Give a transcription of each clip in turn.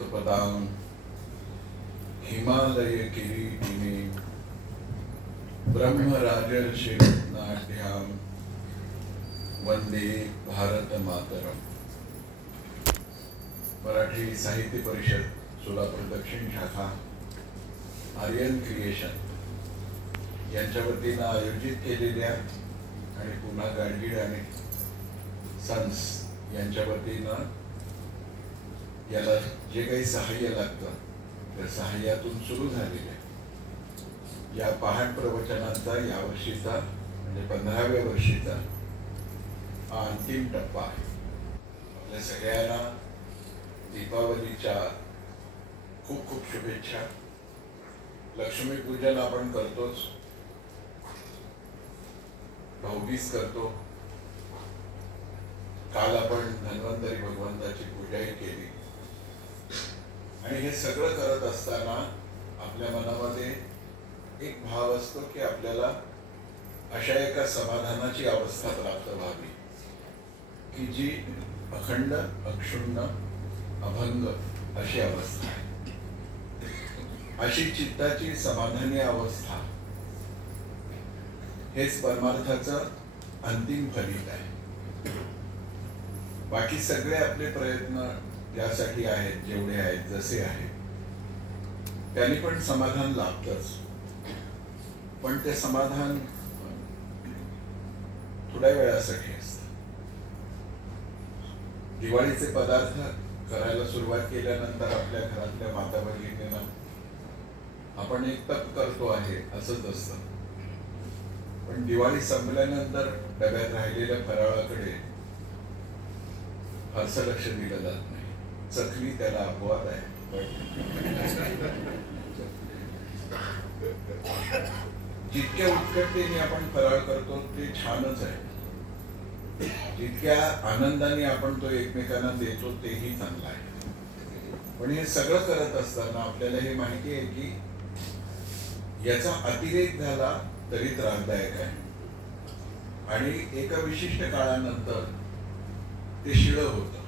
उत्पदां हिमालय किरीटिने ब्रह्मराजर्षिरत्नाढ्यां वंदे भारत मातरम. मराठी साहित्य परिषद सोलापूर दक्षिण शाखा आर्यन क्रिएशन यांच्या वतीनं आयोजित केलेल्या आणि पुन्हा गाडगीळ आणि सन्स यांच्या वतीनं याला जे काही सहाय्य लागतं त्या सहाय्यातून सुरू झालेल्या या पहाट प्रवचनांचा यावर्षीचा म्हणजे 15व्या वर्षीचा हा अंतिम टप्पा आहे. आपल्या सगळ्यांना दीपावलीच्या खूप खूप शुभेच्छा. लक्ष्मीपूजन आपण करतोच, भाऊबीज करतो. काल आपण धन्वंतरी भगवंताची पूजाही केली आणि हे सगळं करत असताना आपल्या मनामध्ये एक भाव असतो की आपल्याला अशा एका समाधानाची अवस्था प्राप्त व्हावी की जी अखंड अक्षुण्ण अभंग अशी अवस्था आहे. अशी चित्ताची समाधानी अवस्था हेच परमार्थाचं अंतिम फलित आहे. बाकी सगळे आपले प्रयत्न ज्यासाठी आहेत, जेवढे आहेत, जसे आहेत, त्यांनी पण समाधान लाभतंच. पण ते समाधान थोड्या वेळासाठी असतं. दिवाळीचे पदार्थ करायला सुरुवात केल्यानंतर आपल्या घरातल्या माता भगिनींना आपण एक तप करतो आहे असंच असतं. पण दिवाळी संपल्यानंतर डब्यात राहिलेल्या फराळाकडे फारसं लक्ष दिलं जात नाही. चकली त्याला अपवाद आहे. जितक्या उत्कटतेने आपण फराळ करतो ते छानच आहे. जितक्या आनंदाने आपण तो एकमेकांना देतो तेही चांगलं आहे. पण हे सगळं करत असताना आपल्याला हे माहिती आहे की याचा अतिरेक झाला तरी त्रासदायक आहे आणि एका विशिष्ट काळानंतर ते शिळं होतं.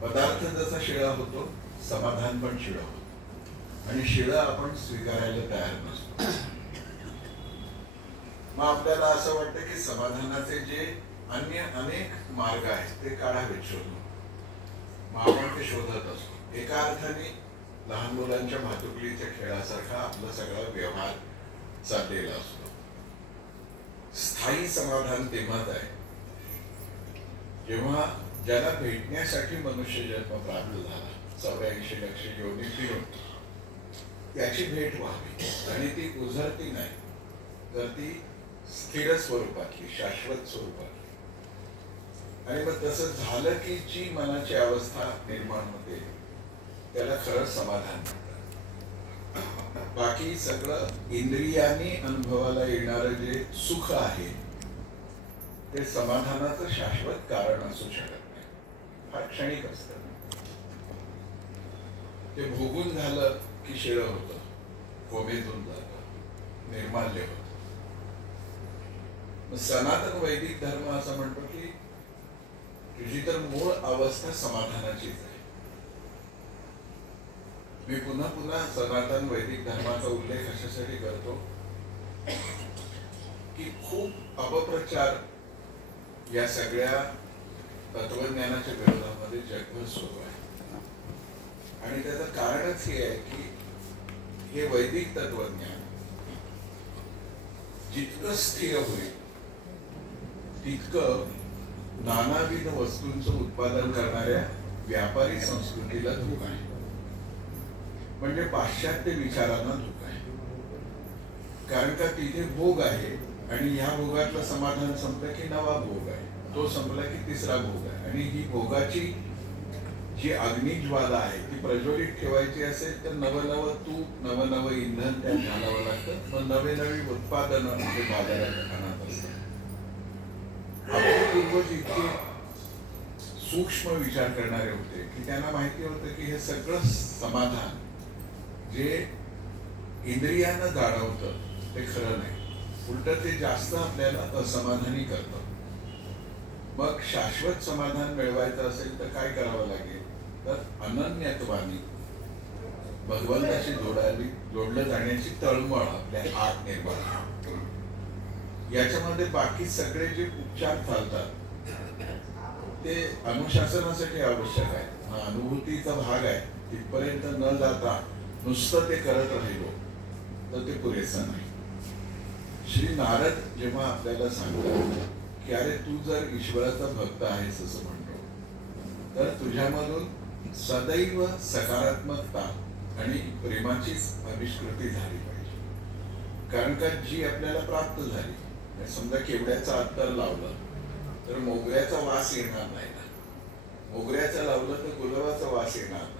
पदार्थ जसा शिळा होतो समाधान पण शिळं होतं आणि शिळं आपण स्वीकारायला तयार नसतो. मग आपल्याला असं वाटतं की समाधानाचे जे अन्य अनेक मार्ग आहेत ते काढावेत शोधून. मग आपण ते शोधत असतो. एका अर्थाने लहान मुलांच्या भातुकलीच्या खेळासारखा आपला सगळा व्यवहार चाललेला असतो. स्थायी समाधान तेव्हाच आहे जेव्हा ज्याला भेटण्यासाठी मनुष्य जन्म प्राप्त झाला 84 लक्ष योनी फिरून त्याची भेट व्हावी आणि ती उझरती नाही तर ती स्थिर स्वरूपातली, शाश्वत स्वरूपातली. आणि मग तसं झालं की जी मनाची अवस्था निर्माण होते त्याला खरंच समाधान म्हणतात. बाकी सगळं इंद्रियांनी अनुभवाला येणारं जे सुख आहे ते समाधानाचं शाश्वत कारण असू शकत नाही. फार क्षणिक असतं. ते भोगून झालं की शिळं होतं, कोमेजून जातं, निर्माल्य होतं. सनातन वैदिक धर्म असं म्हणतो की तुझी तर मूळ अवस्था समाधानाचीच आहे. मी पुन्हा पुन्हा सनातन वैदिक धर्माचा उल्लेख अशासाठी करतो की खूप अपप्रचार या सगळ्या तत्वज्ञानाच्या विरोधामध्ये जगभर सुरू आहे आणि त्याचं कारणच हे आहे की हे वैदिक तत्वज्ञान जितकं स्थिर होईल तितकं नानाविध वस्तूंचं उत्पादन करणाऱ्या व्यापारी संस्कृतीला धोका आहे. म्हणजे पाश्चात्य विचारांना धोका आहे. कारण का तिथे भोग आहे आणि ह्या भोगातलं समाधान संपलं की नवा भोग आहे, तो संपला की तिसरा भोग आहे. आणि ही भोगाची जी अग्निज्वाला आहे ती प्रज्वलित ठेवायची असेल तर नवनवं तूप, नवनवं इंधन त्यात घालावं लागतं. मग नवे नवी उत्पादनं म्हणजे बाजारात आणत असतात. आपले पूर्वज इतके सूक्ष्म विचार करणारे होते की त्यांना माहिती होतं की हे सगळं समाधान जे इंद्रियांना जाणवतं ते खरं नाही, उलट ते जास्त आपल्याला असमाधानी करतं. मग शाश्वत समाधान मिळवायचं असेल तर काय करावं लागेल तर अनन्यत्वाने भगवंताशी जोडलं जाण्याची तळमळ आपल्या आत निर्माण होते. याच्यामध्ये बाकी सगळे जे उपचार चालतात ते अनुशासनासाठी आवश्यक आहे, हा अनुभूतीचा भाग आहे. तिथपर्यंत न जाता नुसतं ते करत राहिलो तर ते पुरेसं नाही. श्री नारद जेव्हा आपल्याला सांगतात की अरे तू जर ईश्वराचा भक्त आहेस असं म्हणतो, तर तुझ्यामधून सदैव सकारात्मकता आणि प्रेमाचीच आविष्कृती झाली पाहिजे. कारण का जी आपल्याला प्राप्त झाली, समजा केवड्याचा अत्तर लावलं तर मोगऱ्याचा वास येणार नाही ना, मोगऱ्याचा लावलं तर गुलाबाचा वास येणार नाही.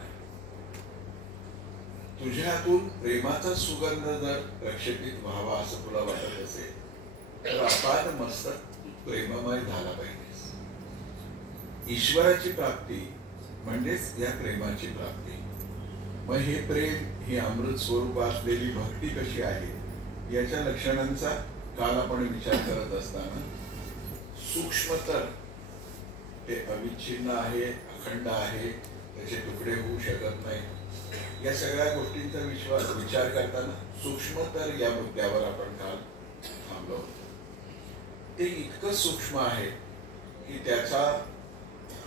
तुझ्यातून प्रेमाचा सुगंध जर प्रक्षेपित व्हावा असं तुला वाटत असेल तर अपाद मस्तक प्रेममय झाला पाहिजे. ईश्वराची प्राप्ती म्हणजेच या प्रेमाची प्राप्ती. मग हे प्रेम, ही अमृत स्वरूप असलेली भक्ती कशी आहे याच्या लक्षणांचा काल आपण विचार करत असताना सूक्ष्मतर ते अविच्छिन्न आहे, अखंड आहे, त्याचे तुकडे होऊ शकत नाही, या सगळ्या गोष्टींचा विचार करताना सूक्ष्मतर या मुद्द्यावर आपण काल थांबलो. ते इतकं सूक्ष्म आहे की त्याचा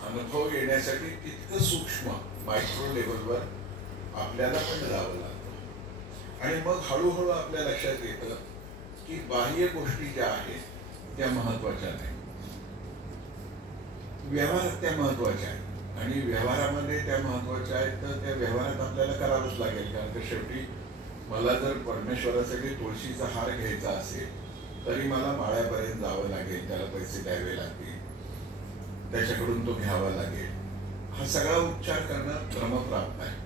अनुभव येण्यासाठी तितकं सूक्ष्म मायक्रो लेवलवर आपल्याला पण जावं लागतं. आणि मग हळूहळू आपल्या लक्षात येतं की बाह्य गोष्टी ज्या आहेत त्या महत्वाच्या नाही, व्यवहारात त्या महत्वाच्या आहेत. आणि व्यवहारामध्ये त्या महत्वाच्या आहेत तर त्या व्यवहारात आपल्याला करावंच लागेल. कारण की शेवटी मला जर परमेश्वरासाठी तुळशीचा हार घ्यायचा असेल तरी मला माळ्यापर्यंत जावं लागेल, त्याला पैसे द्यावे लागतील, त्याच्याकडून तो घ्यावा लागेल. हा सगळा उपचार करणं क्रमप्राप्त आहे.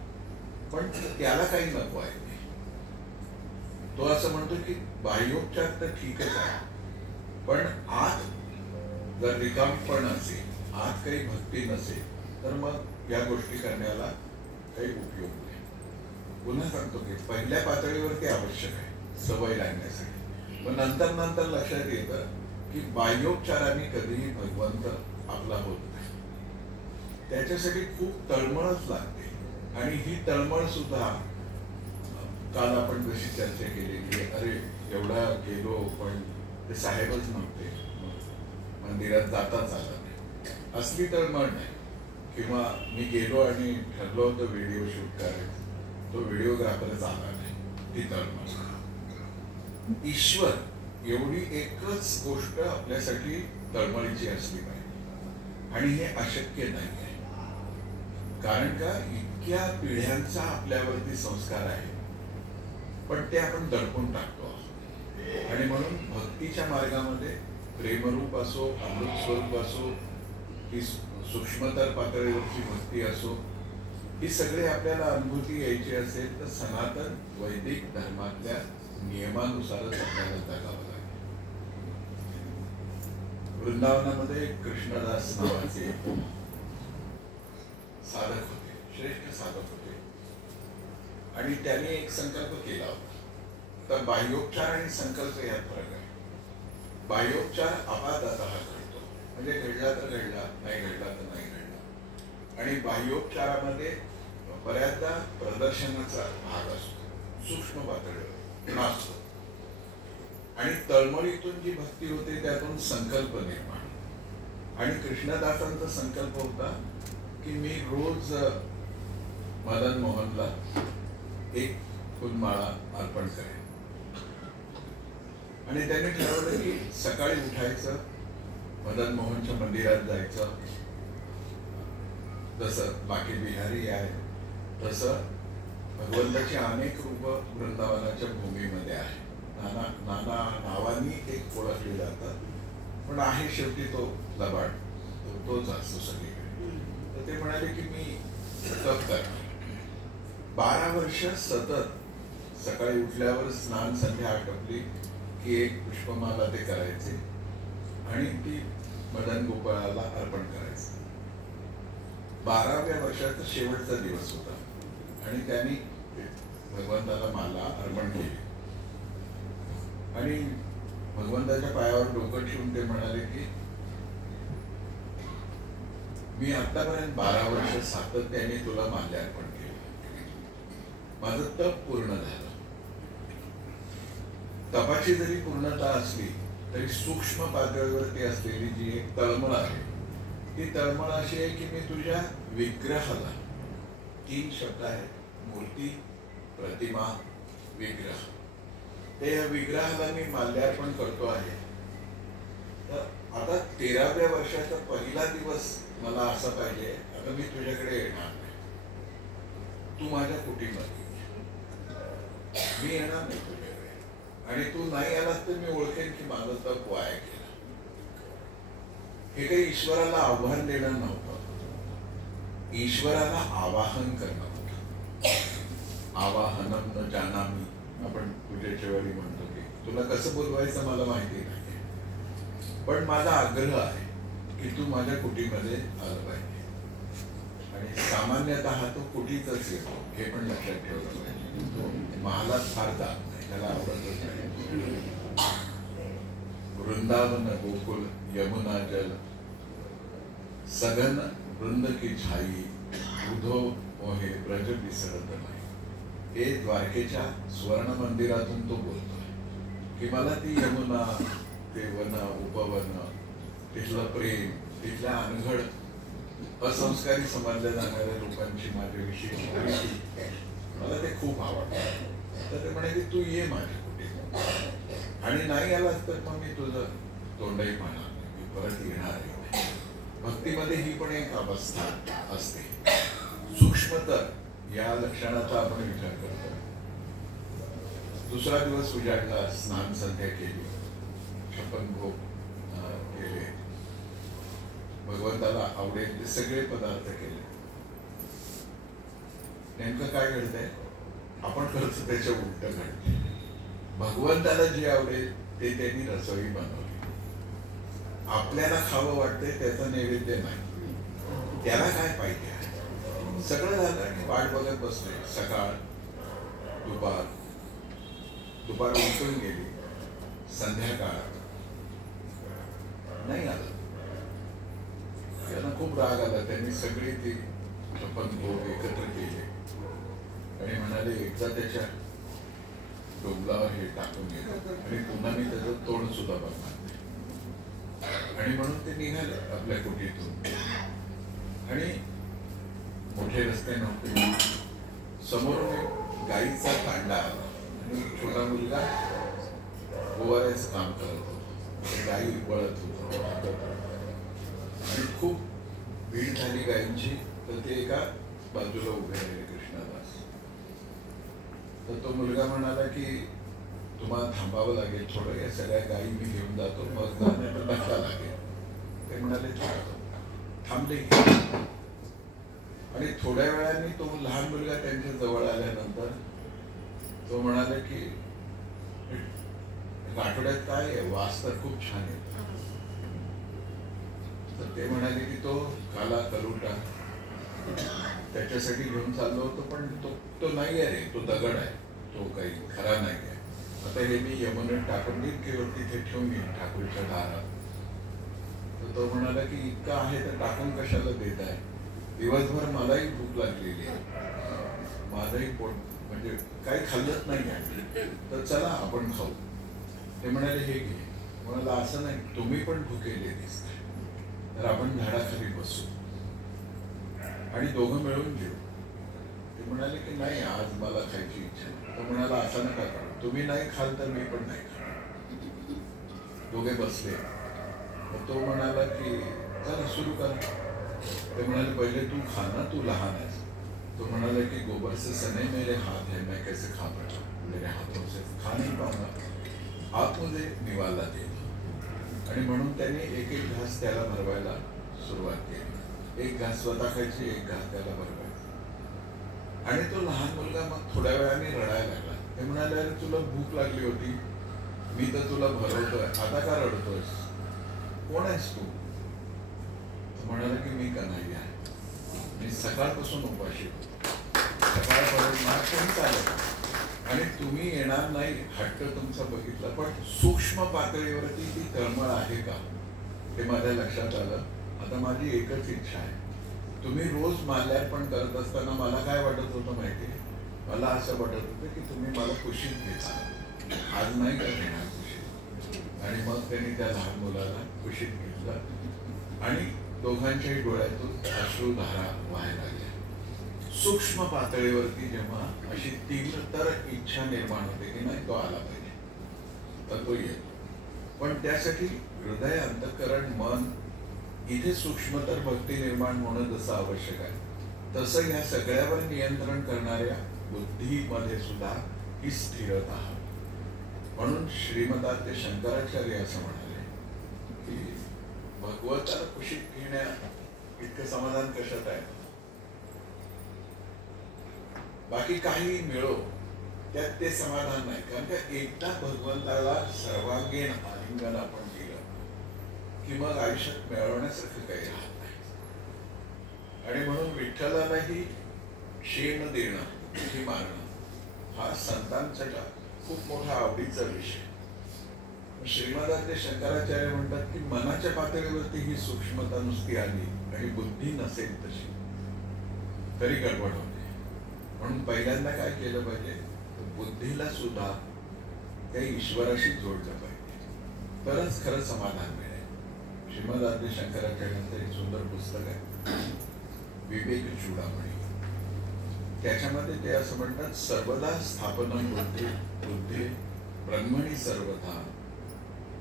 पण त्याला काही नको आहे. तो असं म्हणतो की बाह्योपचार तर ठीकच आहे, पण आत जर रिकामपण असेल, आत काही भक्ती नसेल तर मग या गोष्टी करण्याला काही उपयोग नाही. पुन्हा सांगतो की पहिल्या पातळीवर ते आवश्यक आहे सवय लागण्यासाठी. पण नंतर नंतर लक्षात येतं की बाह्योपचाराने कधीही भगवंत आपला होत नाही. त्याच्यासाठी खूप तळमळच लागते. आणि ही तळमळ सुद्धा काल आपण जशी चर्चा केली की अरे एवढा गेलो पण ते साहेबच नव्हते, मंदिरात जाताच आला नाही, असली तळमळ नाही. किंवा मी गेलो आणि ठरलो होतं व्हिडिओ शूट करायचं, तो व्हिडिओग्राफरच आला नाही, ती तळमळ. ईश्वर एवढी एकच गोष्ट आपल्यासाठी तळमळीची असली पाहिजे. आणि हे अशक्य नाही आहे. कारण का इतक्या पिढ्यांचा आपल्यावरती संस्कार आहे, पण ते आपण दडपून टाकतो. आणि म्हणून भक्तीच्या मार्गामध्ये प्रेमरूप असो, अमृत स्वरूप असो, की सूक्ष्मतर पातळीवरची भक्ती असो, ही सगळे आपल्याला अनुभूती यायची असेल तर सनातन वैदिक धर्मातल्या नियमानुसारच आपल्याला जगावं लागेल. वृंदावनामध्ये कृष्णदास नावाचे साधक होते, श्रेष्ठ साधक होते. आणि त्यांनी एक संकल्प केला होता. तर बाह्योपचार आणि संकल्प यात फरक आहे. बाह्योपचार आपाततः घडतो, म्हणजे घडला तर घडला, नाही घडला तर नाही घडला. आणि बाह्योपचारामध्ये बऱ्याचदा प्रदर्शनाचा भाग असतो, सूक्ष्म पातळीवर नसतो. आणि तळमळीतून जी भक्ती होते त्यातून संकल्प निर्माण. आणि कृष्णदासांचा संकल्प होता की मी रोज मदन मोहनला एक फुलमाळा अर्पण करेन. आणि त्याने ठरवलं की सकाळी उठायचं, मदन मोहनच्या मंदिरात जायचं. जसं बाकी बिहारी आहे तसं भगवंताची अनेक रूप वृंदावनाच्या भूमीमध्ये आहे. नाना नावांनी एक ओळखले जातात, पण आहे शेवटी तो लबाड, तोच असतो सगळीकडे. तर ते म्हणाले की मी तप करणार. 12 वर्ष सतत सकाळी उठल्यावर स्नान संध्या आटपली की एक पुष्पमाला ते करायचे आणि ती मदन गोपाळाला अर्पण करायचं. 12व्या वर्षाचा शेवटचा दिवस होता आणि त्यांनी भगवंताला माला अर्पण केली. आणि भगवंताच्या पायावर डोकं ठेवून ते म्हणाले की मी आतापर्यंत 12 वर्ष सातत्याने तुला माल्यार्पण केलं. माझं तप पूर्ण झालं. तपाची जरी पूर्णता असली तरी सूक्ष्म पातळीवरती असलेली जी एक तळमळ आहे, ती तळमळ अशी आहे की मी तुझ्या विग्रहाला, 3 शब्द आहेत, मूर्ती, प्रतिमा, विग्रह, ते या विग्रहाला मी माल्यार्पण करतो आहे. तर आता 13व्या वर्षाचा पहिला दिवस मला असा पाहिजे, आता मी तुझ्याकडे येणार नाही, तू माझ्या कुटीमध्ये, मी येणार नाही तुझ्याकडे, आणि तू नाही आलास तर मी ओळखेन की माझं तप वाया केलं. हे काही ईश्वराला आव्हान देणं नव्हतं, ईश्वराला आवाहन करणं होतं. आवाहनम न जानामी, आपण पूजेच्या वेळी म्हणतो की तुला कसं बोलवायचं मला माहिती नाही, पण माझा आग्रह आहे की तू माझ्या कुटीमध्ये आलं पाहिजे. आणि सामान्यतः तो कुटीतच येतो, हे पण लक्षात ठेवलं पाहिजे. तो महालात फार जात नाही, त्याला आवडतच नाही. वृंदावन गोकुल यमुना जल सघन वृंद की छाई, उधो मोहे ब्रज विसरत नाही. हे द्वारकेच्या स्वर्ण मंदिरातून तो बोलतोय की मला ती यमुना, ते वन, उपवन, तिथलं प्रेम, तिथल्या अनघड असंस्कारी समजल्या जाणाऱ्या लोकांची माझ्याविषयी प्रीती, मला ते खूप आवडतं. तर ते म्हणे की तू ये माझ्या कुठे, आणि नाही आलास तर मग मी तुझं तोंडही पाहणार नाही, मी परत येणार आहे. भक्तीमध्ये ही पण एक अवस्था असते. सूक्ष्मतर या लक्षणाचा आपण विचार करतो. दुसरा दिवस उजाडला, स्नान संध्या केली, 56 भोग केले, भगवंताला आवडेल ते सगळे पदार्थ केले. नेमकं काय घडतंय, आपण करतो त्याच्या उलट घडते. भगवंताला जे आवडेल ते त्यांनी रसोई बनवली. आपल्याला खावं वाटतंय त्याचं नैवेद्य नाही, त्याला काय पाहिजे आहे, सगळं झालं आणि वाट बघत बसलोय. सकाळ, दुपार उठून गेली, संध्याकाळ, नाही आलं. त्यांना खूप राग आला. त्यांनी सगळी ती 56 भोग एकत्र केले आणि म्हणाले एकदा त्याच्या डोंबलावर हे टाकून गेलं आणि पुन्हा मी त्याचं तोंड सुद्धा बघणार नाही. आणि म्हणून ते निघाले आपल्या कुटीतून. आणि मोठे रस्ते नव्हते, समोरून एक गाईचा कांडा आला आणि छोटा मुलगा गोवाऱ्याचं काम करत होता. गाई वळत होत आणि खूप भीड झाली गायींची. तर ते एका बाजूला उभे राहिले कृष्णदास. तर तो मुलगा म्हणाला की तुम्हाला थांबावं लागेल थोडं, या सगळ्या गायी मी घेऊन जातो, मग जाण्याला धक्का लागेल. ते म्हणाले थांबले. आणि थोड्या वेळाने तो लहान मुलगा त्यांच्या जवळ आल्यानंतर तो म्हणाला की आठवड्यात काय आहे, वास तर खूप छान आहे. तर ते म्हणाले की तो काला कलुटा त्याच्यासाठी घेऊन चाललो होतो, पण तो नाही आहे रे, तो दगड आहे, तो काही खरा नाही आहे. आता हे मी यमुनेत टाकून देईन किंवा तिथे ठेवून घेईन ठाकूरच्या दारात. तर तो म्हणाला की इतकं आहे तर टाकून कशाला देत आहे, दिवसभर मलाही भूक लागलेली आहे, माझंही पोट म्हणजे काही खाल्लंच नाही आहे, तर चला आपण खाऊ. ते म्हणाले हे घे. म्हणाला असं नाही, तुम्ही पण भुकेले दिसताय, तर आपण झाडाखाली बसू आणि दोघं मिळून घेऊ. ते म्हणाले की नाही आज मला खायची इच्छा नाही. तो म्हणाला असं नका करू, तुम्ही नाही खाल तर मी पण नाही खाणार. दोघे बसले. तो म्हणाला की चला सुरू करा. ते म्हणाले पहिले तू खा ना, तू लहान आहेस. तो म्हणाला की गोबर से सने मेरे हाथ है, मैं कैसे खा पाऊंगा, मेरे हाथों से खा नहीं पाऊंगा, आप मुझे निवाला दे. आणि म्हणून त्याने एक एक घास त्याला भरवायला सुरुवात केली. एक घास स्वतः खायची, एक घास त्याला भरवायची. आणि तो लहान मुलगा मग थोड्या वेळाने रडायला लागला. ते म्हणाले अरे तुला भूक लागली होती, मी तर तुला भरवतोय, आता का रडतोयस, कोण आहेस तू? तो म्हणाला की मी कन्हैया आहे, मी सकाळपासून उपाशी होतो, सकाळपर्यंत मार्ग पण चालत आणि तुम्ही येणार नाही, हट्ट तुमचा बघितला. पण सूक्ष्म पातळीवरती ती तळमळ आहे का, हे माझ्या लक्षात आलं. आता माझी एकच इच्छा आहे तुम्ही रोज माल्यार्पण करत असताना मला काय वाटत होतं माहितीये, मला असं वाटत होतं की तुम्ही मला कुशीत घेता, आज नाही का घेणार कुशीत. आणि मग त्यांनी त्या लहान मुलाला कुशीत घेतलं आणि दोघांच्याही डोळ्यातून अश्रुधारा व्हायला लागल्या. सूक्ष्म पातळीवरती जेव्हा अशी तीव्रतर इच्छा निर्माण होते की नाही तो आला पाहिजे, तर तो येतो. पण त्यासाठी हृदय, अंतःकरण, मन इथे सूक्ष्मतर भक्ती निर्माण होणं जसं आवश्यक आहे, तसं ह्या सगळ्यावर नियंत्रण करणाऱ्या बुद्धीमध्ये सुद्धा ही स्थिरता हवी. म्हणून श्रीमदांत शंकराचार्य असं म्हणाले की भगवताला कुशीत घेण्या इतकं समाधान कशात आहे, बाकी काही मिळो त्यात ते समाधान नाही. कारण का एकदा भगवंताला सर्वांगीण आलिंगन आपण केलं की मग आयुष्यात मिळवण्यासारखं काही राहत नाही. आणि म्हणून विठ्ठलालाही शेण देणं, ही मागणं हा संतांचा खूप मोठा आवडीचा विषय. श्रीमदांत शंकराचार्य म्हणतात की मनाच्या पातळीवरती ही सूक्ष्मता नुसती आली आणि बुद्धी नसेल तशी तरी गडबड होते. म्हणून पहिल्यांदा काय केलं पाहिजे, बुद्धीला सुद्धा त्या ईश्वराशी जोडलं पाहिजे, तरच खरं समाधान मिळेल. श्रीमदांत शंकराचार्यांचं एक सुंदर पुस्तक आहे विवेक चूडामणी. त्याच्यामध्ये ते असं म्हणतात, सर्वदा स्थापनं बुद्धी बुद्धी ब्रह्मणी सर्वथा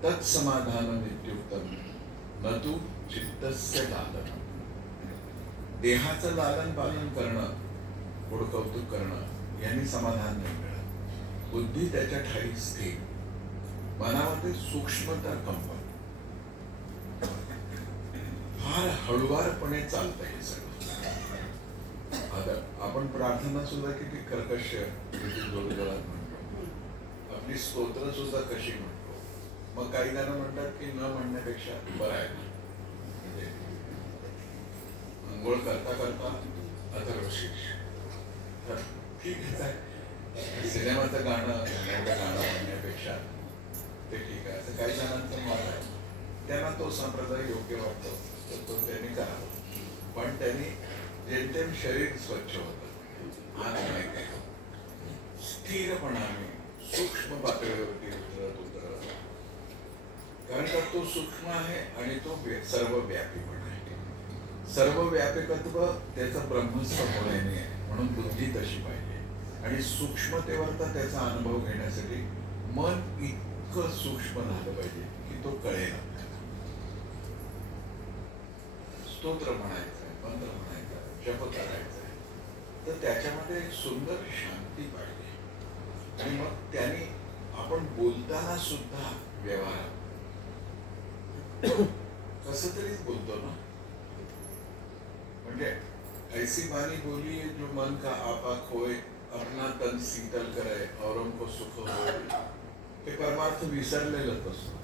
तत्समाधान नित्युक्तम न तू चित्तस्य लालनम. देहाचं लालन पालन करणं, गोड कौतुक करणं यांनी समाधान नाही मिळत. बुद्धी त्याच्या ठाई स्थिर, मनामध्ये सूक्ष्मता कंपन, फार हळुवारपणे चालतं हे सगळं. आता आपण प्रार्थना सुद्धा किती कर्कश, किती जोरजोरात म्हणतो, आपली स्तोत्र सुद्धा कशी म्हणतो. मग काही जण म्हणतात की न म्हणण्यापेक्षा बरं आहे, म्हणजे अंघोळ करता करता अथर्वशीर्ष, तर ठीक आहे, सिनेमाचं गाणं म्हणण्यापेक्षा ते ठीक आहे असं काही जणांचं मत आहे. त्यांना तो संप्रदाय योग्य वाटतो तर तो त्यांनी करावा, पण त्यांनी जेमतेम शरीर स्वच्छ होतं. आज नाही काय स्थिरपणाने सूक्ष्म पातळीवरती उतरत उतरत, कारण का तो सूक्ष्म आहे आणि तो सर्वव्यापी पण आहे. सर्वव्यापकत्व त्याचं ब्रह्मस्व होण्याने आहे, म्हणून बुद्धी तशी पाहिजे. आणि सूक्ष्मतेवरचा त्याचा अनुभव घेण्यासाठी मन इतकं सूक्ष्म झालं पाहिजे की तो कळेल आपल्याला. स्तोत्र म्हणायचं, मंत्र म्हणायचा, जप करायचा, तर त्याच्यामध्ये एक सुंदर शांती पाहिजे. आणि मग त्याने आपण बोलताना सुद्धा व्यवहार कसं तरीच बोलतो ना, म्हणजे ऐसी बानी बोली जो मन का आपा खोय, अपना तन शीतल करे औरों को सुख होय. ते परमार्थ विसरलेलंच असतो.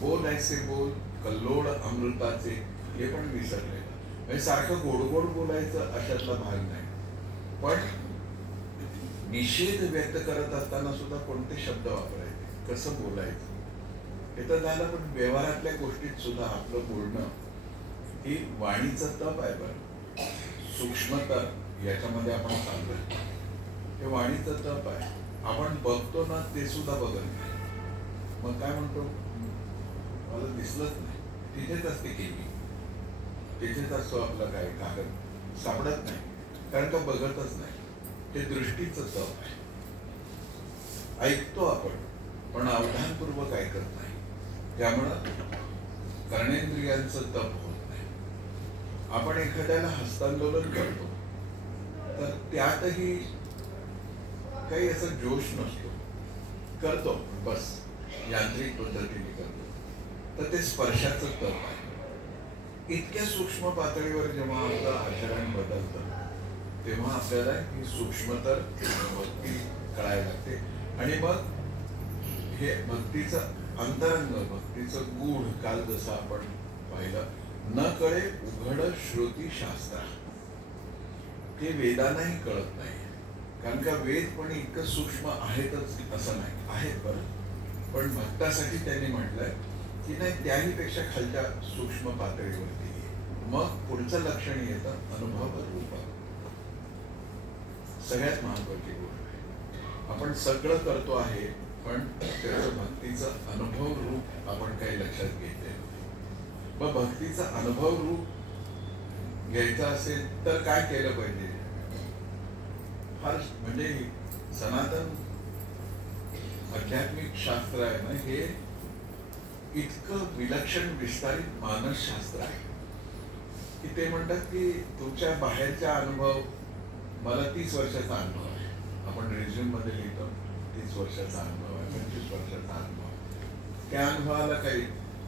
बोल ऐसे बोल कल्लोळ अमृताचे, हे पण विसरलेलं. म्हणजे सारखं गोड गोड बोलायचं अशातला भाग नाही, पण निषेध व्यक्त करत असताना सुद्धा कोणते शब्द वापरायचे, कसं बोलायचं हे तर झालं. पण व्यवहारातल्या गोष्टीत सुद्धा आपलं बोलणं ही वाणीचं तप आहे. बरं, सूक्ष्मता याच्यामध्ये आपण चाललोय, हे वाणीचं तप आहे. आपण बघतो ना ते सुद्धा बघत नाही. मग काय म्हणतो, मला दिसलंच नाही, तिथेच असते केली, तिथेच असतो आपला काय कागद, सापडत नाही, कारण का बघतच नाही. ते दृष्टीचं तप आहे. ऐकतो आपण पण अवधानपूर्वक ऐकत नाही, त्यामुळं कर्णेंद्रियांचं तप होत नाही. आपण एखाद्याला हस्तांदोलन करतो तर त्यातही काही असं जोश नसतो, करतो बस यांत्रिक पद्धतीने करतो, तर ते स्पर्शाचं तप आहे. इतक्या सूक्ष्म पातळीवर जेव्हा आपलं आचरण बदलतं तेव्हा आपल्याला ही सूक्ष्मतर भक्ती कळायला लागते. आणि मग हे भक्तीचं अंतरंग, भक्तीचं गूढ, काल जसं आपण पाहिलं, न कळे उघड श्रुती शास्त्र, ते वेदांनाही कळत नाही. कारण का वेद पण इतकं सूक्ष्म आहेतच असं नाही, आहेत बरं, पण भक्तासाठी त्यांनी म्हटलंय की नाही, त्याही पेक्षा खालच्या सूक्ष्म पातळीवरती मग पुढचं लक्षण येतं अनुभव रूप. सगळ्यात महत्वाची गोष्ट आहे, आपण सगळं करतो आहे पण त्याचं भक्तीचं अनुभव रूप आपण काही लक्षात घेतले. मग भक्तीचं अनुभव रूप घ्यायचं असेल तर काय केलं पाहिजे? फार म्हणजे सनातन आध्यात्मिक शास्त्र आहे ना, हे इतकं विलक्षण विस्तारित मानसशास्त्र आहे की ते म्हणतात की तुमच्या बाहेरचा अनुभव, मला 30 वर्षाचा अनुभव आहे, आपण रिझ्यूम मध्ये लिहितो 30 वर्षाचा अनुभव आहे, 25 वर्षाचा अनुभव आहे. त्या अनुभवाला काही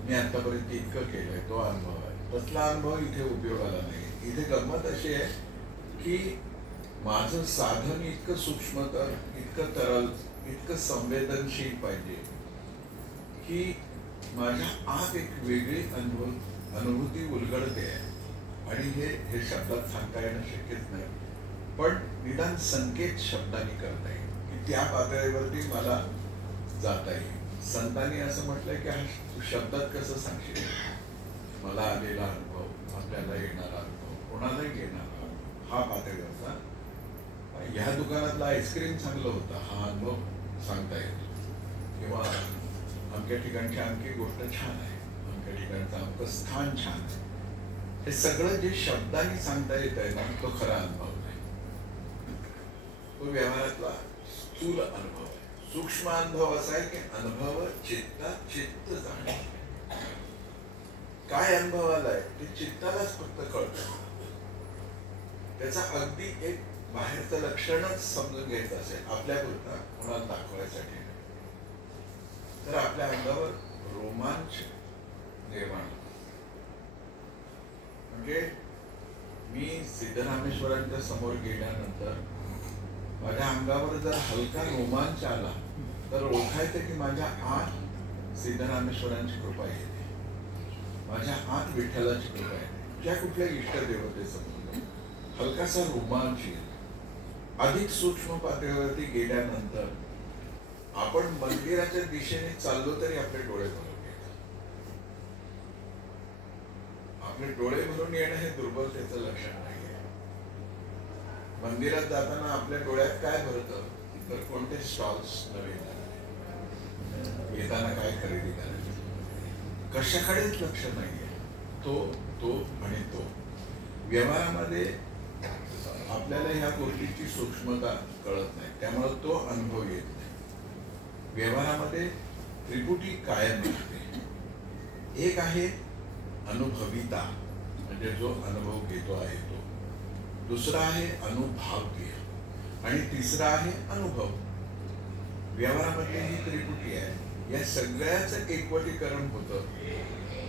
मी आतापर्यंत इतकं केलंय तो अनुभव आहे, तसला अनुभव इथे उपयोगाला नाही. इथे गंमत अशी आहे की माझं साधन इतकं सूक्ष्मतर, इतकं तरल, इतकं संवेदनशील पाहिजे की माझ्या आत एक वेगळी अनुभूती उलगडते आहे. आणि हे शब्दात सांगता येणं शक्यच नाही, पण निदान संकेत शब्दांनी करता येईल की त्या पातळीवरती मला जाता येईल. संतांनी असं म्हटलंय की हा तू शब्दात कसं सांगशील? मला आलेला अनुभव, आपल्याला येणारा अनुभव, कोणालाही येणारा अनुभव, हा पातळीवरचा. ह्या दुकानातला आईस्क्रीम चांगलं होतं, हा अनुभव सांगता येतो. किंवा अमक्या ठिकाणची आणखी गोष्ट छान आहे, अमक्या ठिकाणचं अमकं स्थान छान आहे. हे सगळं जे शब्दांनी सांगता येत आहे ना, तो खरा अनुभव नाही. तो व्यवहारातला स्थूल अनुभव आहे. सूक्ष्म अनुभव असा आहे की अनुभव चित्तात चित्त जाणे. काय अनुभव आलाय ते चित्तालाच फक्त कळतं. त्याचा अगदी एक बाहेरचं लक्षणच समजून घ्यायचं असेल आपल्यापुरता, कोणाला दाखवायसाठी, तर आपल्या अंगावर रोमांच निर्माण. म्हणजे मी सिद्धरामेश्वरांच्या समोर गेल्यानंतर माझ्या अंगावर जर हलका रोमांच आला तर ओळखायचं की माझ्या आत सिद्धरामेश्वरांची कृपा येते, माझ्या आत विठ्ठलाची कृपा येते. ज्या कुठल्या इष्टदेवतेसमोर हलकासा रोमांच येतो. अधिक सूक्ष्म पातळीवरती गेल्यानंतर आपण मंदिराच्या दिशेने चाललो तरी आपले डोळे भरून येतात. आपले डोळे भरून येणं हे दुर्बलतेचं लक्षण नाहीये. मंदिरात जाताना आपल्या डोळ्यात काय भरतं तर कोणते स्टॉल्स नवीन येताना काय खरेदी करायची, कशाकडेच लक्ष नाहीये. तो आणि तो व्यवहारामध्ये आपल्याला ह्या गोष्टीची सूक्ष्मता कळत नाही, त्यामुळे तो अनुभव येत नाही. व्यवहारामध्ये त्रिपुटी कायम असते. एक आहे अनुभविता, म्हणजे जो अनुभव घेतो आहे तो. दुसरा आहे अनुभाव्य आणि तिसरा आहे अनुभव. व्यवहारामध्ये ही त्रिपुटी आहे. या सगळ्याचं एकवटीकरण होतं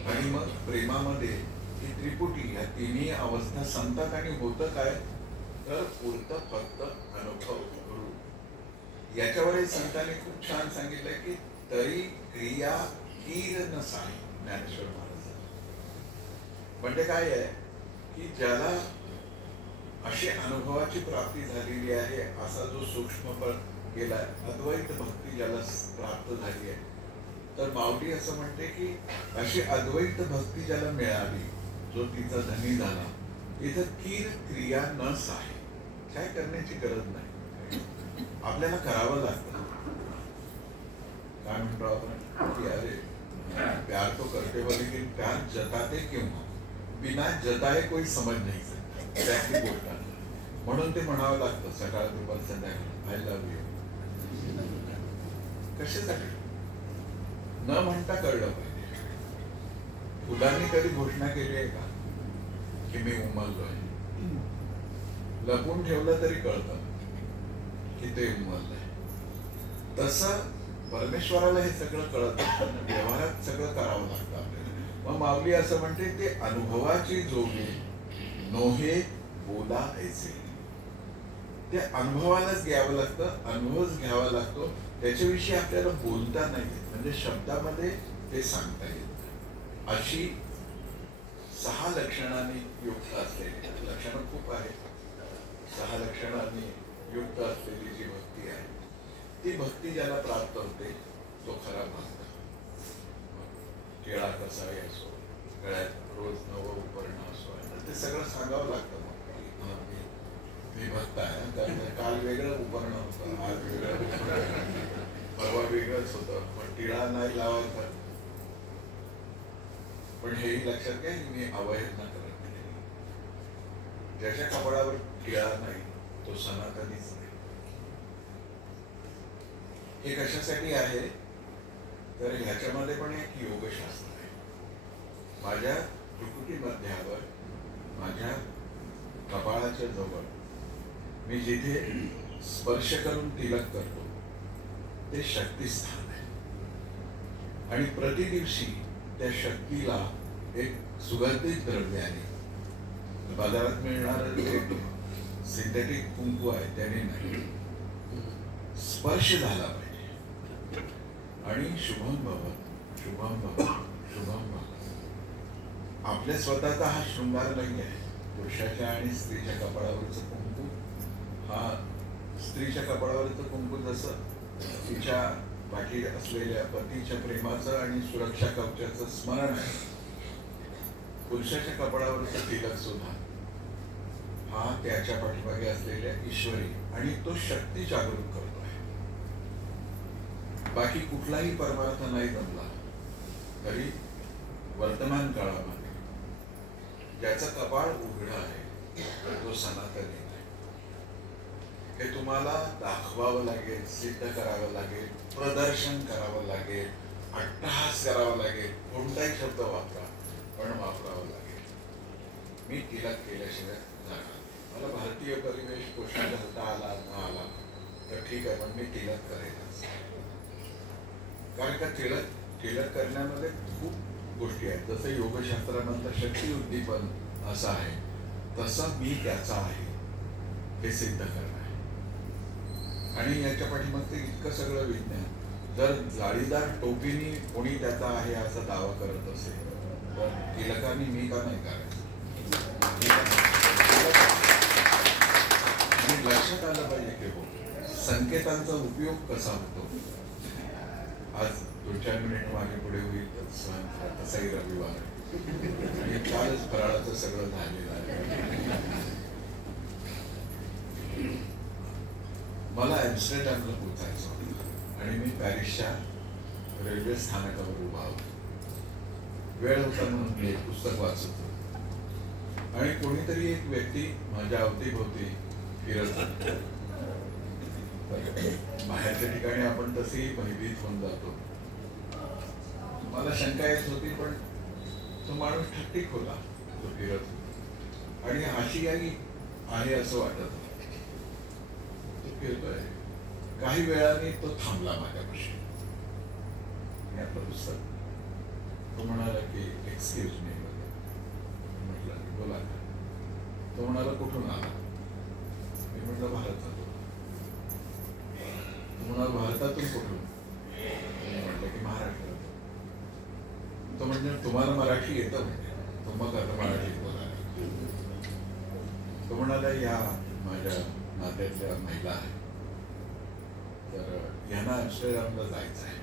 आणि मग प्रेमामध्ये ही त्रिपुटी, या तिन्ही अवस्था संतात. आणि होतं काय तर उरतं फक्त अनुभव रूप. याच्यावरही संतांनी खूप छान सांगितलंय की तरी क्रिया कीर नसाई. ज्ञानेश्वर महाराज म्हणजे काय आहे की ज्याला अशी अनुभवाची प्राप्ती झालेली आहे, असा जो सूक्ष्मपण गेलाय, अद्वैत भक्ती ज्याला प्राप्त झाली आहे, तर माऊली असं म्हणते की अशी अद्वैत भक्ती ज्याला मिळाली, जो तिचा धनी झाला, इथं कीर क्रिया नस आहे. काय करण्याची गरज नाही, आपल्याला करावं लागतं. काय म्हणतो आपण की अरे प्यार तो करते बोले की प्यार जताते क्यों, बिना जताए कोई समज नाही. त्याची गोष्ट म्हणून ते म्हणावं लागतं सकाळ दुपार संध्याकाळ, आय लव्ह यू. कशासाठी? न म्हणता कळलं पाहिजे. फुलांनी कधी घोषणा केली आहे का की मी उमललोय? लपून ठेवलं तरी कळतं की ते उमललंय. तसं परमेश्वराला हे सगळं कळत असतं, व्यवहारात सगळं करावं लागतं आपल्याला. मग माऊली असं म्हणते ते अनुभवाची जोगे नोहे बोला ऐसे. ते अनुभवालाच घ्यावं लागतं, अनुभवच घ्यावा लागतो. त्याच्याविषयी आपल्याला बोलता नाही येत, म्हणजे शब्दामध्ये ते सांगता येत. अशी 6 लक्षणांनी युक्त असलेली, लक्षणं खूप आहेत, 6 लक्षणांनी युक्त असलेली जी भक्ती आहे, ती भक्ती ज्याला प्राप्त होते तो खरा भक्त. केळा कसाही असो, गळ्यात रोज नवं उपरणं असो, टिळा नाही लावायचा, पण हेही लक्षात घ्या मी अवहेलना करत नाही. ज्याच्या कपाळावर टिळा नाही तो सनातनीच नाही. हे कशासाठी आहे तर ह्याच्यामध्ये पण एक योगशास्त्र आहे. माझ्या भ्रुकुटी मध्यावर माझ्या कपाळाच्या जवळ मी जिथे स्पर्श करून तिलक करतो ते शक्तिस्थान आहे. आणि प्रतिदिवशी त्या शक्तीला एक सुगंधित द्रव्याने बाजारात मिळणारं एक सिंथेटिक कुंकू आहे त्याने नाही, स्पर्श झाला पाहिजे. आणि शुभम भवत शुभम भवत शुभम भवत. आपल्या स्वतःचा हा शृंगार नाही आहे. पुरुषाच्या आणि स्त्रीच्या कपाळावरचं कुंकू हा स्त्रीच्या कपाळावरचं कुंकू जसं तिच्या पाठी असलेल्या पतीच्या प्रेमाचं आणि सुरक्षा कवचाचं स्मरण आहे, पुरुषाच्या कपाळावरचं तिलक सुद्धा हा त्याच्या पाठीमागे असलेल्या ईश्वरी आणि तो शक्ती जागृत करतो आहे. बाकी कुठलाही परमार्थ नाही जमला तरी वर्तमान काळामध्ये ज्याचं कपाळ उघडं आहे तो सनातनी आहे. हे तुम्हाला दाखवावं लागेल, सिद्ध करावं लागेल, प्रदर्शन करावं लागेल, अट्टहास करावा लागेल, कोणताही शब्द वापरा पण वापरावं लागेल. मी तिलक केल्याशिवाय जाणार. मला भारतीय परिवेश पोषण घालता आला न आला तर ठीक आहे, पण मी तिलक करेनच. कारण का तिलक करण्यामध्ये खूप गोष्टी आहेत. जसं योगशास्त्रानंतर शक्ती उद्दीपन असं आहे, तसं मी त्याचा आहे हे सिद्ध करणं आहे. आणि याच्या पाठीमागचं इतकं सगळं विज्ञान, जर जाळीदार टोपीनी कोणी त्याचा आहे असा दावा करत असेल तर तिलकाने मी का नाही करायचं. आणि लक्षात आलं पाहिजे की हो संकेतांचा उपयोग कसा होतो. आज 2-4 मिनिट मागे पुढे होईल तसाही रविवार आणि कालच फराळाचं सगळं झालेलं आहे. मला ॲम्स्टरडॅमला पोचायचं होतं आणि मी पॅरिसच्या रेल्वे स्थानकावर उभा होतो. वेळ होता म्हणून मी एक पुस्तक वाचत होतो आणि कोणीतरी एक व्यक्ती माझ्या अवतीभोवती फिरत होता. बाहेरच्या ठिकाणी आपण तसेही भयभीत होऊन जातो. मला शंका येत होती पण तो माणूस ठिकठीक होता, तो फिरत होता आणि आशियाई आहे असं वाटत होतं. तो फिरतोय. काही वेळाने तो थांबला माझ्यापाशी. मी आपलं पुस्तक, तो म्हणाला की एक्सक्यूज मी. म्हटलं बोला का. तो म्हणाला कुठून आला. मी म्हटलं भारतात. तो म्हणाला भारतातून कुठून. मी म्हटलं की महाराष्ट्रात. तो म्हणजे तुम्हाला मराठी येतं म्हणजे तो मग आता मराठीत बोला. तो म्हणाला या माझ्या नात्यातल्या महिला आहेत तर यांना ॲम्स्टरडॅमला जायचं आहे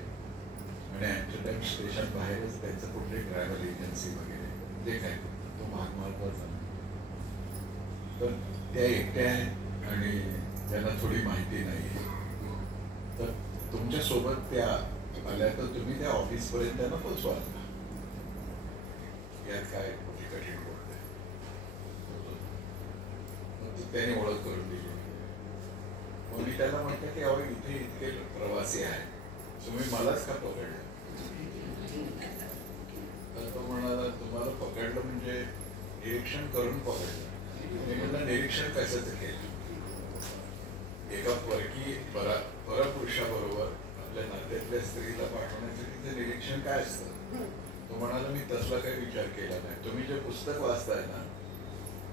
आणि ॲम्स्टरडॅम स्टेशन बाहेरच त्यांचं कुठली ट्रॅव्हल एजन्सी वगैरे जे काय तो भाग महत्वाचा. तर त्या एकट्या आहेत आणि त्यांना थोडी माहिती नाही आहे. तर तुमच्यासोबत त्या आल्या तर तुम्ही त्या ऑफिसपर्यंत त्यांना पोचवाल का. यात काय मोठी कठीण गोष्ट आहे. त्याने ओळख करून दिली. मग मी त्याला म्हटलं की अहो इथे इतके प्रवासी आहेत तुम्ही मलाच का पकडलं. तर तो म्हणाला तुम्हाला पकडलं म्हणजे निरीक्षण करून पकडलं. मी म्हटलं निरीक्षण कशाचं केलं. एका परपुरुषाबरोबर आपल्या नात्यातल्या स्त्रीला पाठवण्यासाठी ते निरीक्षण काय असतं. तो म्हणाला मी तसला काही विचार केला नाही. तुम्ही जे पुस्तक वाचताय ना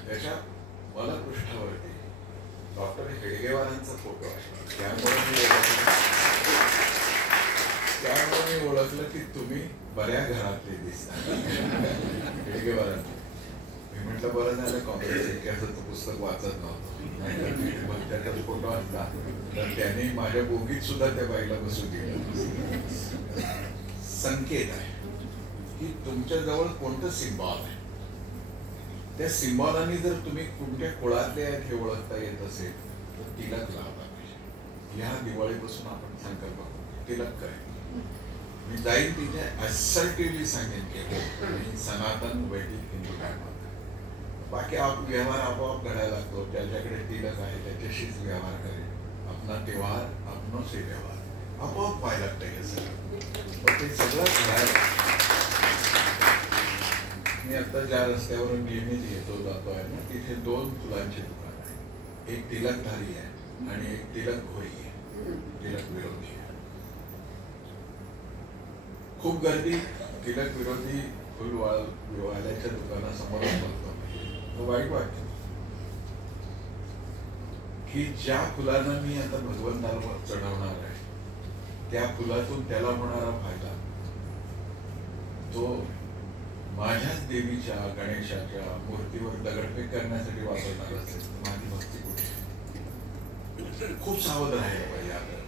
त्याच्या मलपृष्ठावरती डॉक्टर हेडगेवारांचा फोटो आहे. त्यामुळे मी ओळखलं की तुम्ही बऱ्या घरातले दिसता. हेडगेवारांचे. मी म्हटलं बरं झालं काँग्रेस इतिहासाचं पुस्तक वाचत नव्हतं. नाहीतर त्याचा फोटो असला तर त्याने माझ्या बोगीत सुद्धा त्या बाईला बसू दिलं. संकेत आहे की तुमच्या जवळ कोणतं सिम्बॉल आहे. त्या सिम्बॉलाने जर तुम्ही कोणत्या कुळातले आहेत हे ओळखता येत असेल तर तिलक लावला पाहिजे. ह्या दिवाळीपासून आपण संकल्प करू तिलक करायचं. मी जाईन तिथे असर्टिव्हली सांगेन की मी सनातन वैदिक हिंदू धर्म, बाकी व्यवहार आपोआप घडायला लागतो. ज्याच्याकडे तिलक आहे त्याच्याशीच व्यवहार करेल. आपला त्योहार आपणो से व्यवहार आपोआप व्हायला लागतं हे सगळं. पण ते सगळं घडायला. मी आता ज्या रस्त्यावरून नेहमीच येतो जातो आहे ना, तिथे 2 फुलांची दुकान आहे. एक तिलकधारी आहे आणि एक तिलक घोरी आहे, तिलक विरोधी आहे. खूप गर्दी तिलक विरोधी फुलवाल्याच्या दुकानासमोरच बघतो. वाईट वाटत की ज्या फुलांना मी आता भगवंताला चढवणार आहे त्या फुलातून त्याला होणारा फायदा तो माझ्याच देवीच्या गणेशाच्या मूर्तीवर दगडफेक करण्यासाठी वापरणार असेल तर माझी भक्ती कुठे. खूप सावध राहायला पाहिजे आपल्याला.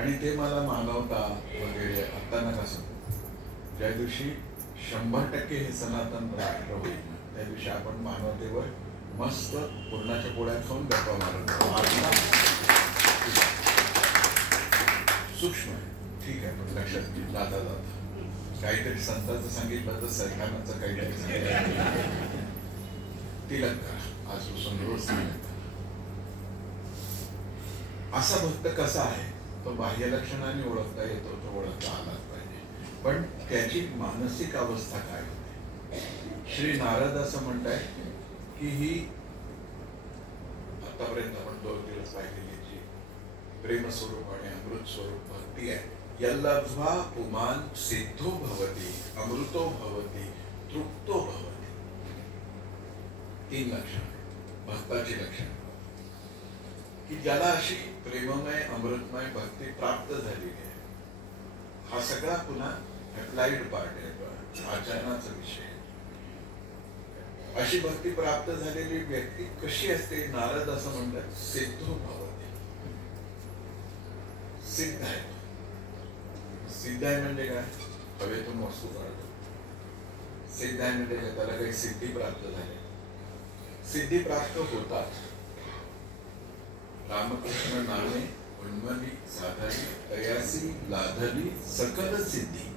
आणि ते मला मानवता वगैरे आता नका सांगू. ज्या दिवशी 100% हे सनातन राष्ट्र होईल त्या दिवशी आपण मानवतेवर मस्त पूर्णाच्या पोळ्या खाऊन गप्पा मारत. सूक्ष्म आहे, ठीक आहे, पण लक्षात घे. जाता काहीतरी संतांचं सांगितलं तर सरकारचं काहीतरी सांगितलं. तिलक करा आजपासून रोज तिलक करा. असा भक्त कसा आहे तो बाह्य लक्षणाने ओळखता येतो, तो ओळखता आलाच पाहिजे. पण त्याची मानसिक अवस्था काय होते. श्री नारद असं म्हणताय की ही आतापर्यंत आपण 2 दिवस पाहिलेली जी प्रेमस्वरूप आणि अमृत स्वरूप भक्ती आहे. यल्लब्ध्वा पुमान् सिद्धो भवति अमृतो भवति तृप्तो भवति. 3 लक्षण भक्ताची लक्षण की ज्याला अशी प्रेममय अमृतमय भक्ती प्राप्त झालेली आहे. हा सगळा पुन्हा अप्लाइड पार्ट आहे, आचरणाचा विषय. अशी भक्ती प्राप्त झालेली व्यक्ती कशी असते. नारद असं म्हणतात सिद्धो भवति. सिद्ध आहे. सिद्ध आहे म्हणजे काय. हवेतून वस्तू काढतो. सिद्ध आहे म्हणजे काय, त्याला काही सिद्धी प्राप्त झाली. सिद्धी प्राप्त होतात. रामकृष्ण नामे उन्मली साधली तयासी लाधली सकल सिद्धी.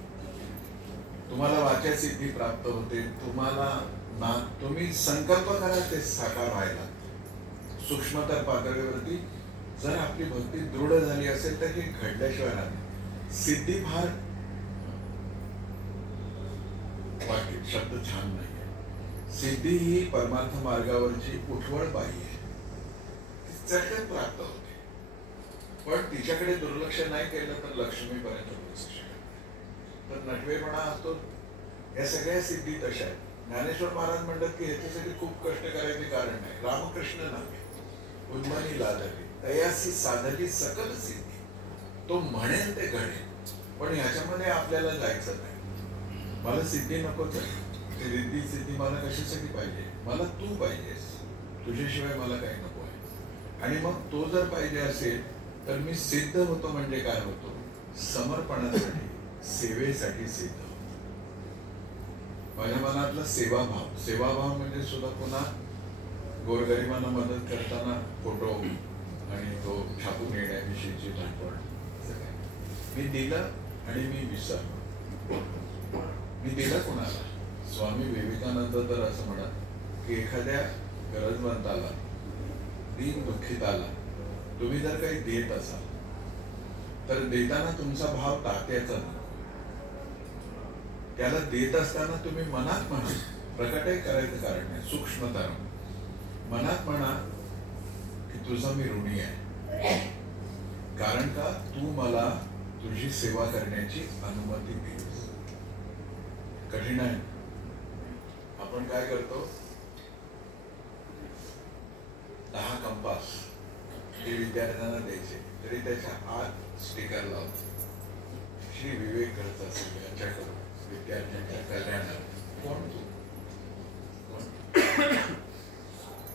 तुम्हाला वाचा सिद्धी प्राप्त होते. तुम्हाला ना तुम्ही संकल्प करा ते साकार व्हायला. सूक्ष्मतर पातळीवरती जर आपली भक्ती दृढ झाली असेल तर हे घडल्याशिवाय राहते. सिद्धी फार वाक्य शब्द छान नाहीये. सिद्धी ही परमार्थ मार्गावरची उठवळ बाई आहे. चटकन प्राप्त होते. पण तिच्याकडे दुर्लक्ष नाही केलं तर लक्ष्मीपर्यंत पोहोचू शकत. तर नटवेपणा असतो. या सगळ्या सिद्धी तशा आहेत. ज्ञानेश्वर महाराज म्हणतात की ह्याच्यासाठी खूप कष्ट करायचे कारण नाही. रामकृष्ण नामे उन्मनी लाधली तयासी साधली सकल सिद्धी. तो म्हणेल ते घडेल. पण ह्याच्यामध्ये आपल्याला जायचं नाही. मला सिद्धी नकोच आहे. रिद्धी सिद्धी मला कशासाठी पाहिजे. मला तू पाहिजेस. तुझ्याशिवाय मला काही नको आहे. आणि मग तो जर पाहिजे असेल तर मी सिद्ध होतो. म्हणजे काय होतो. समर्पणासाठी सेवेसाठी सिद्ध होतो. माझ्या मनातला सेवाभाव. सेवाभाव म्हणजे सुद्धा पुन्हा गोरगरिबांना मदत करताना फोटो आणि तो छापून येण्याविषयीची धाटवण. मी दिलं आणि मी विसरलो. मी दिलं कोणाला. स्वामी विवेकानंद तर असं म्हणत की एखाद्या गरजवंताला दीन दुःखिताला तुम्ही जर काही देत असाल तर देताना तुमचा भाव तात्याचा नको. त्याला देत असताना तुम्ही मनात म्हणा. प्रकटही करायचं कारण नाही. सूक्ष्मता मनात म्हणा की तुझा मी ऋणी आहे. कारण का तू मला तुझी सेवा करण्याची अनुमती दिलीस. कठीण आहे. आपण काय करतो. 10 कंपास ते विद्यार्थ्यांना द्यायचे तरी त्याच्या आत स्टिकर लावतो. श्री विवेक करत असेल यांच्याकडून विद्यार्थ्यांच्या कल्याणात. कोण तू.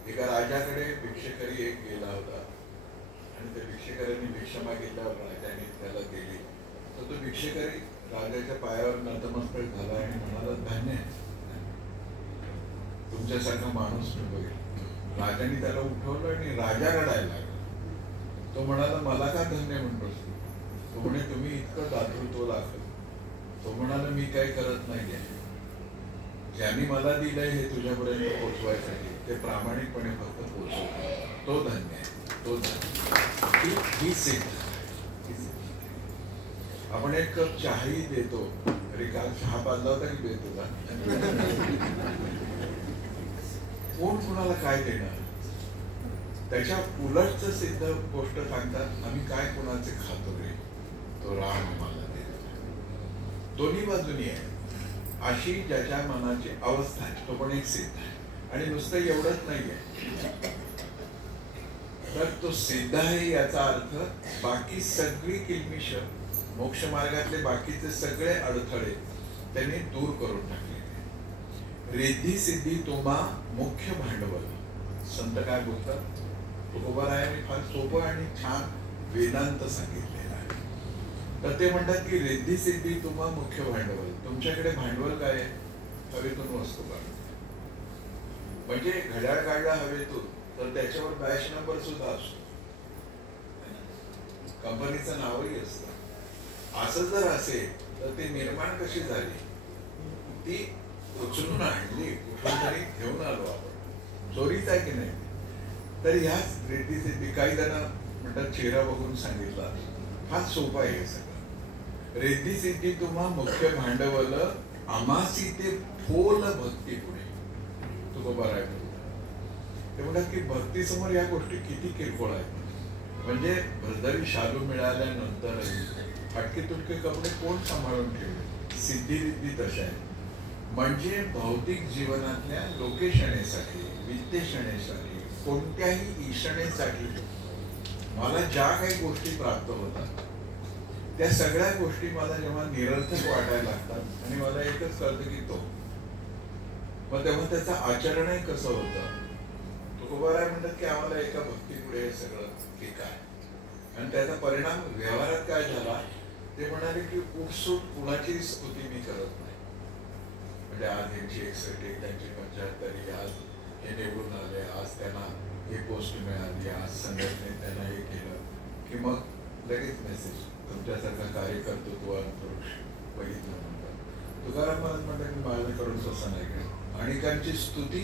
एका राजाकडे भिक्षेकरी एक गेला होता आणि त्या भिक्षेकऱ्यांनी भिक्षा मागितल्यावर राजाने त्याला दिली. तर तो भिक्षेकरी राजाच्या पायावर नतमस्तक झाला आणि म्हणाला धन्य तुमच्यासारखा माणूस मी बघितला. राजाने त्याला उठवलं आणि राजा रडायला लागला. तो म्हणाला मला का धन्य म्हणतोस. तो म्हणे तुम्ही इतकं दातृत्व दाखवलं तो म्हणाला मी काही करत नाहीये, ज्यांनी मला दिलंय हे तुझ्यापर्यंत पोहोचवायसाठी ते प्रामाणिकपणे फक्त पोहोचवतो, तो धन्य आहे, तो धन्य. ही सिद्ध. आपण एक कप चहाही देतो, अरे काल चहा पाजला होता की देत होता, कोण कुणाला काय देणार? त्याच्या उलटच सिद्ध गोष्ट सांगतात, आम्ही काय कोणाचे खातो रे, तो राम मला देतो. दोन्ही बाजूनी आहे. अशी ज्याच्या मनाची अवस्था आहे तो पण एक सिद्ध आहे. आणि नुसतं एवढंच नाहीये, तर तो सिद्ध आहे याचा अर्थ बाकी सगळी किलमिश, मोक्ष मार्गातले बाकीचे सगळे अडथळे त्यांनी दूर करून टाकले. रिद्धी सिद्धी तुम्हा मुख्य भांडवल. संत काय बोलतात? तुकोबारायांनी फार सोपं आणि छान वेदांत सांगितलेला आहे. तर ते म्हणतात की रिद्धी सिद्धी तुम्हा मुख्य भांडवल. तुमच्याकडे भांडवल काय आहे? हवेतून वस्तू काढणे. म्हणजे घड्याळ काढला हवेतून तर त्याच्यावर बॅच नंबर सुद्धा असतो, कंपनीचं नावही असतं. असं जर असेल तर ती निर्माण कशी झाली? ती उचलून आणली, कुठून तरी घेऊन आलो आपण, चोरीच आहे की नाही? तर ह्याच रिद्धी सिद्धी. काही जण म्हणतात चेहरा बघून सांगितला, फार सोपा आहे हे सगळं. रिद्धी सिद्धी तुम्हा मुख्य भांडवल, आमासी ते फोल भक्ती पुढे. तुकोबाराय ते म्हणतात की भक्ती समोर या गोष्टी किती किरकोळ आहेत. म्हणजे भरदरी शालू मिळाल्यानंतर फाटके तुटके कपडे कोण सांभाळून ठेवले? सिद्धी रिद्धी तशा आहे. म्हणजे भौतिक जीवनातल्या लोकेशनेसाठी, वित्तेषणेसाठी, कोणत्याही ईशणेसाठी मला ज्या काही गोष्टी प्राप्त होतात त्या सगळ्या गोष्टी मला जेव्हा निरर्थक वाटायला लागतात आणि मला एकच कळतं की तो, मग तेव्हा त्याचं आचरणही कसं होतं. तुकोबाराय म्हणतात की आम्हाला एका भक्तीपुढे हे सगळं ठीक आहे. आणि त्याचा परिणाम व्यवहारात काय झाला? ते म्हणाले की उपसूट कुणाची स्तुती मी करत नाही. म्हणजे आज यांची 61, त्यांची 75, आज हे निवडून आले, आज त्यांना हे पोस्ट मिळाली, आज संघटनेत त्यांना हे केलं की मग लगेच मेसेज, तुमच्यासारखा कार्यकर्तृत्वान पुरुष बघितलं म्हणतात. तुकाराम महाराज म्हणतात की माझ्याकडून तसं नाही केलं. अनेकांची स्तुती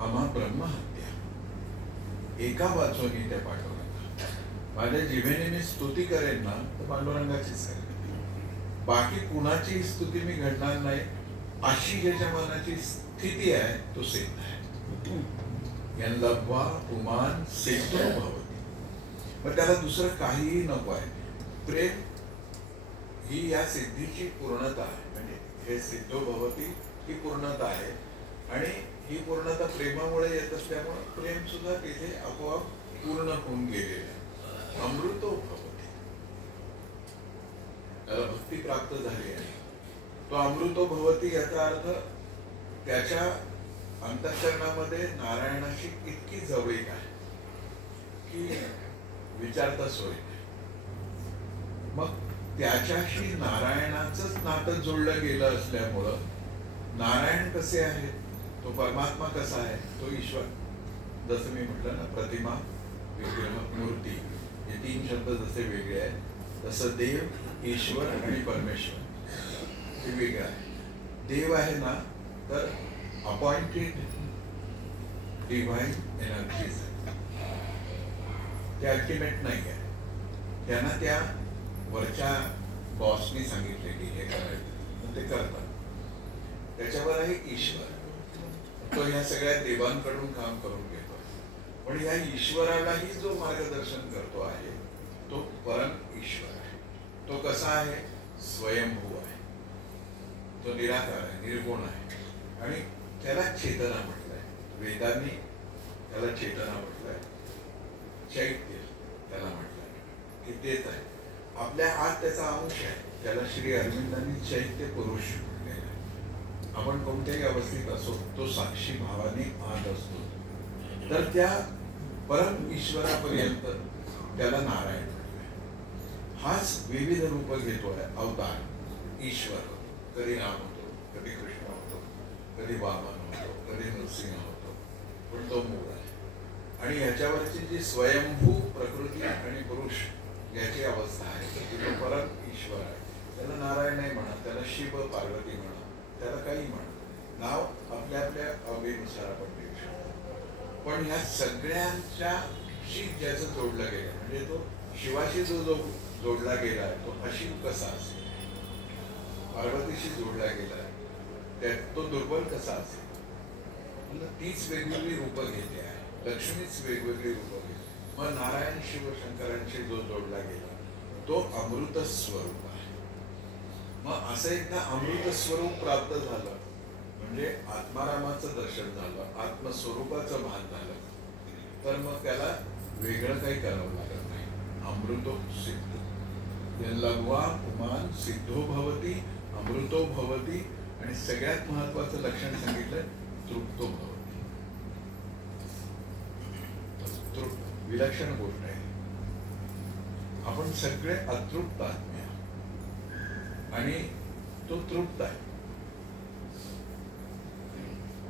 आम्हा ब्रह्महत्या, एका वाचून त्या पाठवतात. माझ्या जिभेने मी स्तुती करेन ना तर पांडुरंगाचीच करेन, बाकी कुणाची स्तुती मी घडणार नाही. अशी ज्याच्या मनाची स्थिती आहे तो सिद्ध आहे. यल्लब्ध्वा पुमान सिद्धो भवति. मग त्याला दुसरं काहीही नको आहे. प्रेम ही या सिद्धीची पूर्णता आहे. म्हणजे हे सिद्धो भवति ही पूर्णता आहे आणि ही पूर्णता प्रेमामुळे येत असल्यामुळे प्रेम सुद्धा तिथे आपोआप पूर्ण होऊन गेलेलं आहे. अमृतो भवति, त्याला भक्ती प्राप्त झाली आहे. तो अमृतो भवति याचा अर्थ त्याच्या अंतःकरणामध्ये नारायणाशी इतकी जवळीक आहे की विचारता सोय नाही. मग त्याच्याशी नारायणाचंच नातं जोडलं गेलं असल्यामुळं नारायण कसे आहेत, तो परमात्मा कसा आहे, तो ईश्वर. जसं मी म्हटलं ना, प्रतिमा, विग्रह, मूर्ती हे 3 शब्द जसे वेगळे आहेत तसं देव, ईश्वर आणि परमेश्वर हे वेगळं आहे. देव आहे ना तर अपॉइंटेड डिव्हाइन एनर्जीज, ते अल्टिमेट नाही आहे. त्यांना त्या वरच्या बॉसनी सांगितले की हे करायचं, ते करतात. त्याच्यावर आहे ईश्वर, तो ह्या सगळ्या देवांकडून काम करून घेतो. पण या ईश्वरालाही जो मार्गदर्शन करतो आहे तो परम ईश्वर आहे. तो कसा आहे? स्वयंभू आहे, तो निराकार आहे, निर्गुण आहे. आणि त्याला चेतना म्हटलंय. वेदांनी त्याला चेतना म्हटलंय, चैत्य त्याला म्हटलंय की तेच आहे. आपल्या आत त्याचा अंश आहे. त्याला श्री अरविंदांनी चैत्य पुरुष म्हटलेलं आहे. आपण कोणत्याही अवस्थेत असो तो साक्षी भावाने आत असतो. तर त्या परम ईश्वरापर्यंत त्याला नारायण म्हटलंय. हाच विविध रूप घेतोय. अवतार ईश्वर, कधी राम होतो, कधी कृष्ण होतो, कधी वामन होतो, कधी नृसिंह होतो, पण तो मूळ आहे. आणि ह्याच्यावरची जी स्वयंभू प्रकृती आणि पुरुष याची अवस्था आहे तर तो परम ईश्वर आहे. त्याला नारायणही म्हणा, त्याला शिव पार्वती म्हणा, त्याला काही म्हणा, नाव आपल्या आपल्या आवडीनुसार आपण देऊ शकतो. पण ह्या सगळ्यांच्याशी ज्याचं जोडलं गेलं, म्हणजे तो शिवाशी जो जोडला गेला तो अशिव कसा असेल, पार्वतीशी जोडला गेला त्यात तो दुर्बल कसा असेल. तीच वेगवेगळी रूपं घेते आहे, लक्ष्मीच वेगवेगळी रूपं घेते. मग नारायण शिवशंकरांशी जो जोडला गेला तो अमृत स्वरूप आहे. मग असं एकदा अमृत स्वरूप प्राप्त झालं म्हणजे आत्मारामाचं दर्शन झालं, आत्मस्वरूपाचं भान झालं, तर मग त्याला वेगळं काही करावं लागत नाही. अमृतो सिद्ध यल्लव्वा पुमान सिद्धो भवती अमृतो भवती. आणि सगळ्यात महत्वाचं लक्षण सांगितलं तृप्तो भवती. तृप्त विलक्षण गोष्ट आहे. आपण सगळे अतृप्त आत्मे आणि तो तृप्त आहे.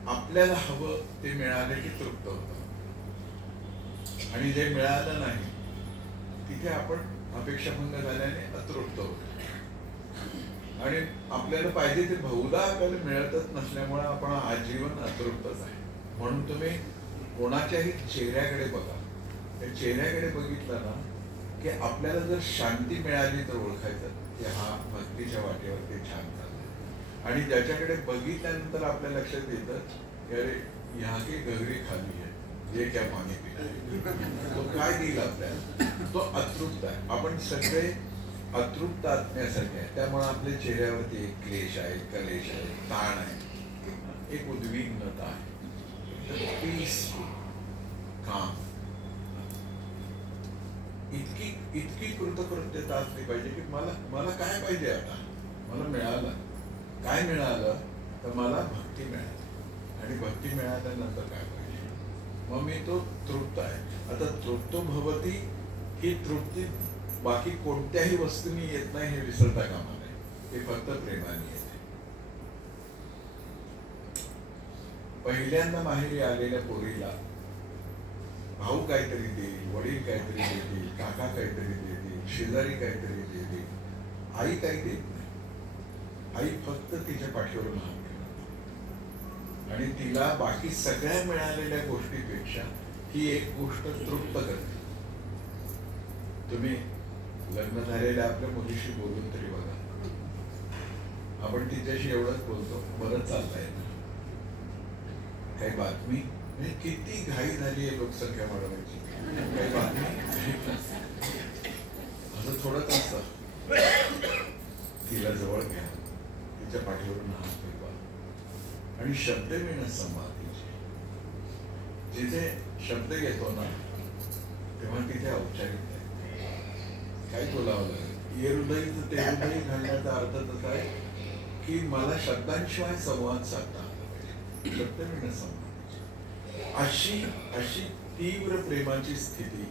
आपल्याला हवं ते मिळाले की तृप्त होतं, आणि जे मिळालं नाही तिथे आपण अपेक्षाभंग झाल्याने अतृप्त होतो. आणि आपल्याला पाहिजे ते बहुधा आपल्याला मिळतच नसल्यामुळे आपण आजीवन अतृप्तच आहे. म्हणून तुम्ही कोणाच्याही चेहऱ्याकडे बघा, त्या चेहऱ्याकडे बघितलं ना की आपल्याला जर शांती मिळाली तर ओळखायचं की हा भक्तीच्या वाटेवरती छान चालला. आणि ज्याच्याकडे बघितल्यानंतर आपल्या लक्षात येतं की अरे ह्या की गगरी खाली आहे, जे क्या पाणी पिता, तो काय देईल आपल्याला, तो अतृप्त आहे. आपण सगळे अतृप्त आत्म्यासारखे आहे. त्यामुळे आपल्या चेहऱ्यावरती एक क्लेश आहे, कलेश आहे, ताण आहे, एक उद्विग्नता आहे. पीसफुल काम, इतकी कृतकृत्यता असली पाहिजे की मला काय पाहिजे, आता मला मिळालं. काय मिळालं तर मला भक्ती मिळाली, आणि भक्ती मिळाल्यानंतर काय पाहिजे, मग मी तो तृप्त आहे. आता तृप्तो भवती ही तृप्ती बाकी कोणत्याही वस्तूंनी येत नाही हे विसरता कामा नये. हे फक्त प्रेमाने येते. पहिल्यांदा माहेरी आलेल्या पोरीला भाऊ काहीतरी देईल, वडील काहीतरी देतील, काका काहीतरी देतील, शेजारी काहीतरी देतील, आई काही देत नाही. आई फक्त तिच्या पाठीवरून हात घेणार आणि तिला बाकी सगळ्या मिळालेल्या गोष्टीपेक्षा ही एक गोष्ट तृप्त करते. तुम्ही लग्न झालेल्या आपल्या मुलीशी बोलून तरी बघा, आपण तिच्याशी एवढंच बोलतो, बरं चाललंय ना, काही बातमी, म्हणजे किती घाई झाली आहे लोकसंख्या वाढवायची, काही बातमी, असं थोडंच असतं. तिला जवळ घ्या, तिच्या पाठीवरून हात फिरवा आणि शब्द मिळणं संवादाचे. जिथे शब्द येतो ना तेव्हा तिथे औपचारिक काय बोलावं लागेल. ये हृदय ते हृदय घालण्याचा अर्थ तसा आहे की मला शब्दांशिवाय संवाद साधता आला पाहिजे, शब्द मिळणं संवाद. अशी तीव्र प्रेमाची स्थिती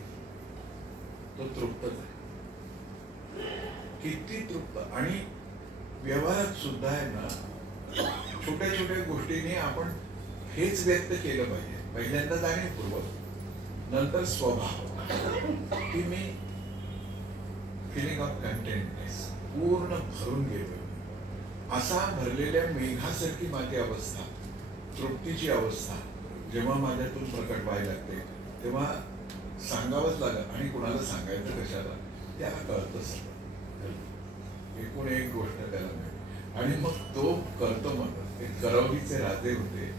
तो तृप्तच आहे. किती तृप्त. आणि व्यवहारात सुद्धा आहे ना, छोट्या छोट्या गोष्टीने आपण हेच व्यक्त केलं पाहिजे. पहिल्यांदा जाणीवपूर्वक, नंतर स्वभाव की मी फिलिंग ऑफ कंटेंटनेस पूर्ण भरून गेलो. असा भरलेल्या मेघासारखी माझी अवस्था, तृप्तीची अवस्था जेव्हा माझ्यातून प्रकट व्हायला लागते तेव्हा सांगावंच लागत. आणि कुणाला सांगायचं कशाला, त्याला कळतच. एकूण एक गोष्ट त्याला मिळते. आणि मग तो करतो. मग एक करवलीचे राजे होते,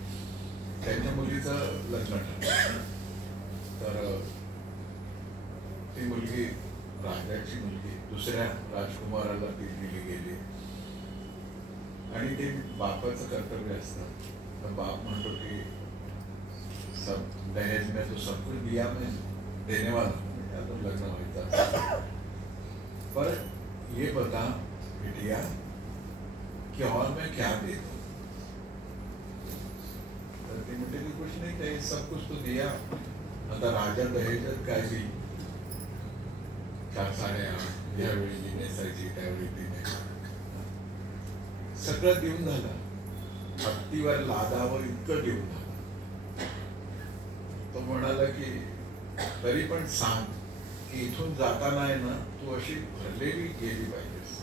त्यांच्या मुलीचं लग्न ठरलं. तर ती मुलगी, राजाची मुलगी, दुसऱ्या राजकुमाराला ती दिली गेली. आणि ते बापाचं कर्तव्य असतं. तर बाप म्हणतो की सब दहेज में तो सब कुछ दिया मैं देने वाला हूँ, आता लग्न व्हायचं. पर ये बता बिटिया कि और मैं क्या दे दूं. तर ती म्हणते की कुछ नहीं चाहिए, सब कुछ तो दिया. आता राजा दहेजात काय देईल, 4 साड्या, यावेळी नेसायची, त्यावेळी ती सगळं देऊन झालं. हत्तीवर लादावं इतकं देऊन झालं. तो म्हणाला की तरी पण सांग की इथून जाताना आहे ना, तू अशी भरलेली गेली पाहिजेस.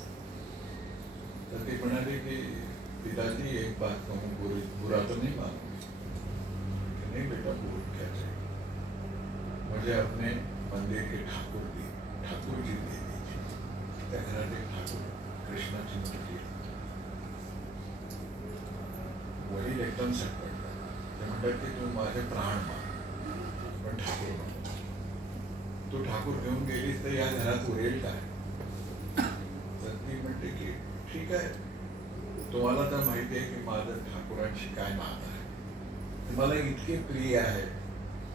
तर ती म्हणाली की पिताजी एक बात कहूँ, बुरा तो नहीं मानोगे? नहीं बेटा, बोल क्या चाहिए? मुझे अपने मंदिर के ठाकुर जी दे दीजिए. त्या घरात एक ठाकूर कृष्णाची मूर्ती. वडील एकदम सटपटतात. ते म्हणतात की तू माझे प्राण मान, पण ठाकूर नको. तू ठाकूर घेऊन गेलीस तर या घरात उरेल काय? तर ती म्हणते की ठीक आहे, तुम्हाला तर माहिती आहे की माझं ठाकूरांशी काय नातं आहे. मला इतके प्रिय आहे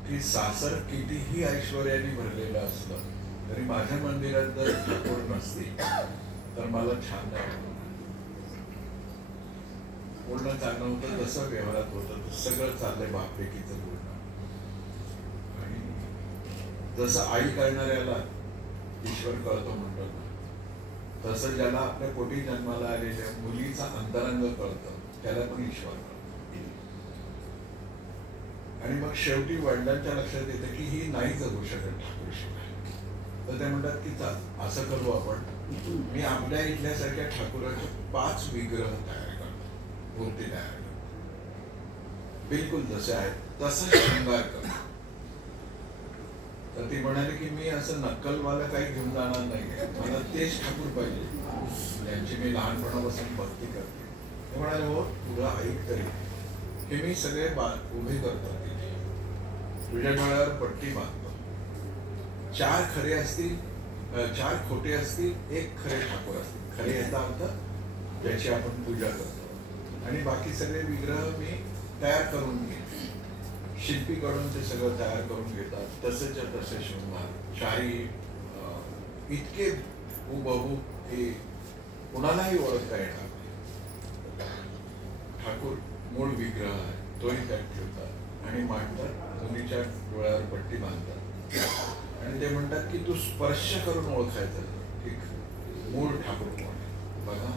की सासर कितीही ऐश्वर्याने भरलेलं असलं तरी माझ्या मंदिरात जर ठाकूर नसतील तर मला छान नाही वाटत. बोलणं चालणं होतं, जसं व्यवहारात होतं सगळं चाललंय बापलेकीचं बोलणं. आणि जसं आई करणाऱ्याला ईश्वर कळतो म्हणतात, तसं ज्याला आपल्या पोटी जन्माला आलेल्या मुलीचा अंतरंग कळतं त्याला पण ईश्वर कळतो. आणि मग शेवटी वडिलांच्या लक्षात येतं की ही नाही जगू शकत ठाकूरशिवाय. तर ते म्हणतात की चाल असं करू आपण, मी आपल्या इथल्यासारख्या ठाकूराचे 5 विग्रह तयार करतो, मूर्ती तयार करतो, बिलकुल जसे आहेत तसा शृंगार करतो. तर ती म्हणाली की मी असं नक्कलवाला काही घेऊन जाणार नाही, मला तेच ठाकूर पाहिजे ज्यांची मी लहानपणापासून भक्ती करते. ते म्हणाले हो तुला ऐक तरी की मी सगळे उभे करतो, तुझ्या डोळ्यावर पट्टी बांधतो, 4 खरे असतील, 4 खोटे असतील, 1 खरे ठाकूर असतील. खरे याचा अर्थ ज्याची आपण पूजा करतो. आणि बाकी सगळे विग्रह मी तयार करून घेतो. शिल्पीकडून ते सगळं तयार करून घेतात, तसेच्या तसे शृंगार, शाही इतके हुबहू की कुणालाही ओळखता येणार नाही. ठाकूर मूळ विग्रह आहे तोही त्यात ठेवतात आणि मांडतात. मुलीच्या डोळ्यावर पट्टी बांधतात आणि ते म्हणतात की तू स्पर्श करून ओळखायचं की मूळ ठाकूर कोण आहे. बघा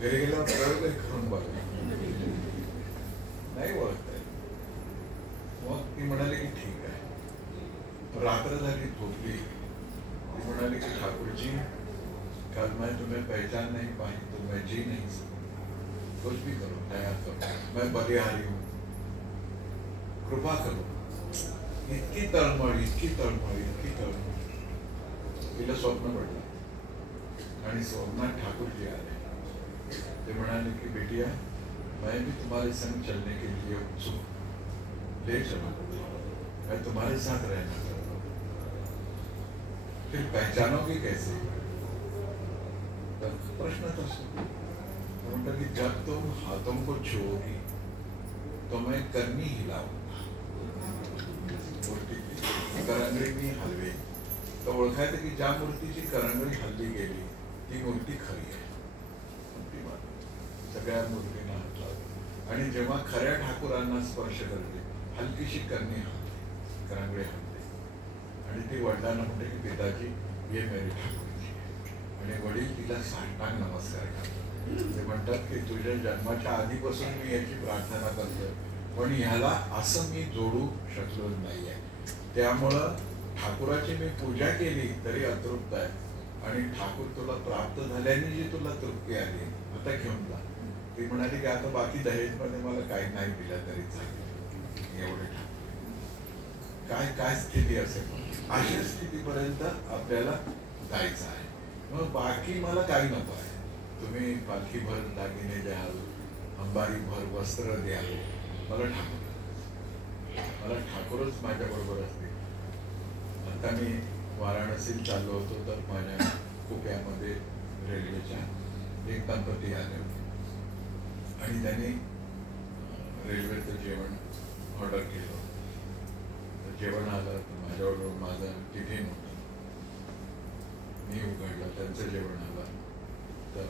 घरी गेल्यावर प्रयोग करून बघा, नाही ओळखता येत. मग ती म्हणाली की ठीक आहे. रात्र झाली, झोपली. ती म्हणाली की ठाकुरजी कल मैं तुम्हें पहचान नहीं पाई तो मैं जी नहीं सकती, कुछ भी करो तैयार करो, मैं बलिहारी हूँ, कृपा करो. इतकी तळमळ, इतकी तळमळ, इतकी तळमळ. तिला स्वप्न पडलं आणि स्वप्नात ठाकुरजी आले. ते म्हणाले की बेटिया मैं भी तुम्हारे संग चलने के लिए उत्सुक, ले चलो, मैं तुम्हारे साथ रहना चाहता हूँ. फिर पहचानोगे कैसे? प्रश्न तो म्हणता की जब तुम हाथों को छुओगी तो मैं करनी हिलाऊंगा, मूर्तीची करंगळी मी हलवेन. तर ओळखायचं की ज्या मूर्तीची करंगळी हल्ली गेली ती मूर्ती खरी आहे. सगळ्या मूर्तींना हात लावतो आणि जेव्हा खऱ्या ठाकुरांना स्पर्श करते हलकीशी करणी हलते, करंगळी हलते आणि ती वडिलांना म्हणते की पिताजी ये मेरी ठाकूरजी. आणि वडील तिला साष्टांग नमस्कार करतात. ते म्हणतात की तुझ्या जन्माच्या आधीपासून मी याची प्रार्थना करतोय, पण ह्याला असं मी जोडू शकलो नाहीये. त्यामुळं ठाकुराची मी पूजा केली तरी अतृप्त आहे आणि ठाकूर तुला प्राप्त झाल्याने जी तुला तृप्ती आली आता घेऊन जा. ती म्हणाली की आता बाकी दहेजमध्ये मला काही नाही दिलं तरी चालेल, एवढे ठाकूर. काय काय स्थिती असेल, अशा स्थितीपर्यंत आपल्याला जायचं आहे. मग बाकी मला काही नको आहे. तुम्ही पालखीभर दागिने द्याल, अंबारीभर वस्त्र द्याल, मला ठाकूरच माझ्याबरोबर असते. आता मी वाराणसीत चाललो होतो तर माझ्या कुप्यामध्ये रेल्वेच्या एक दंपती आले होते आणि त्यांनी रेल्वेचं जेवण ऑर्डर केलं. तर जेवण आलं तर माझ्याबरोबर माझं टिफिन होतं, मी उघडलं, त्यांचं जेवण आलं. तर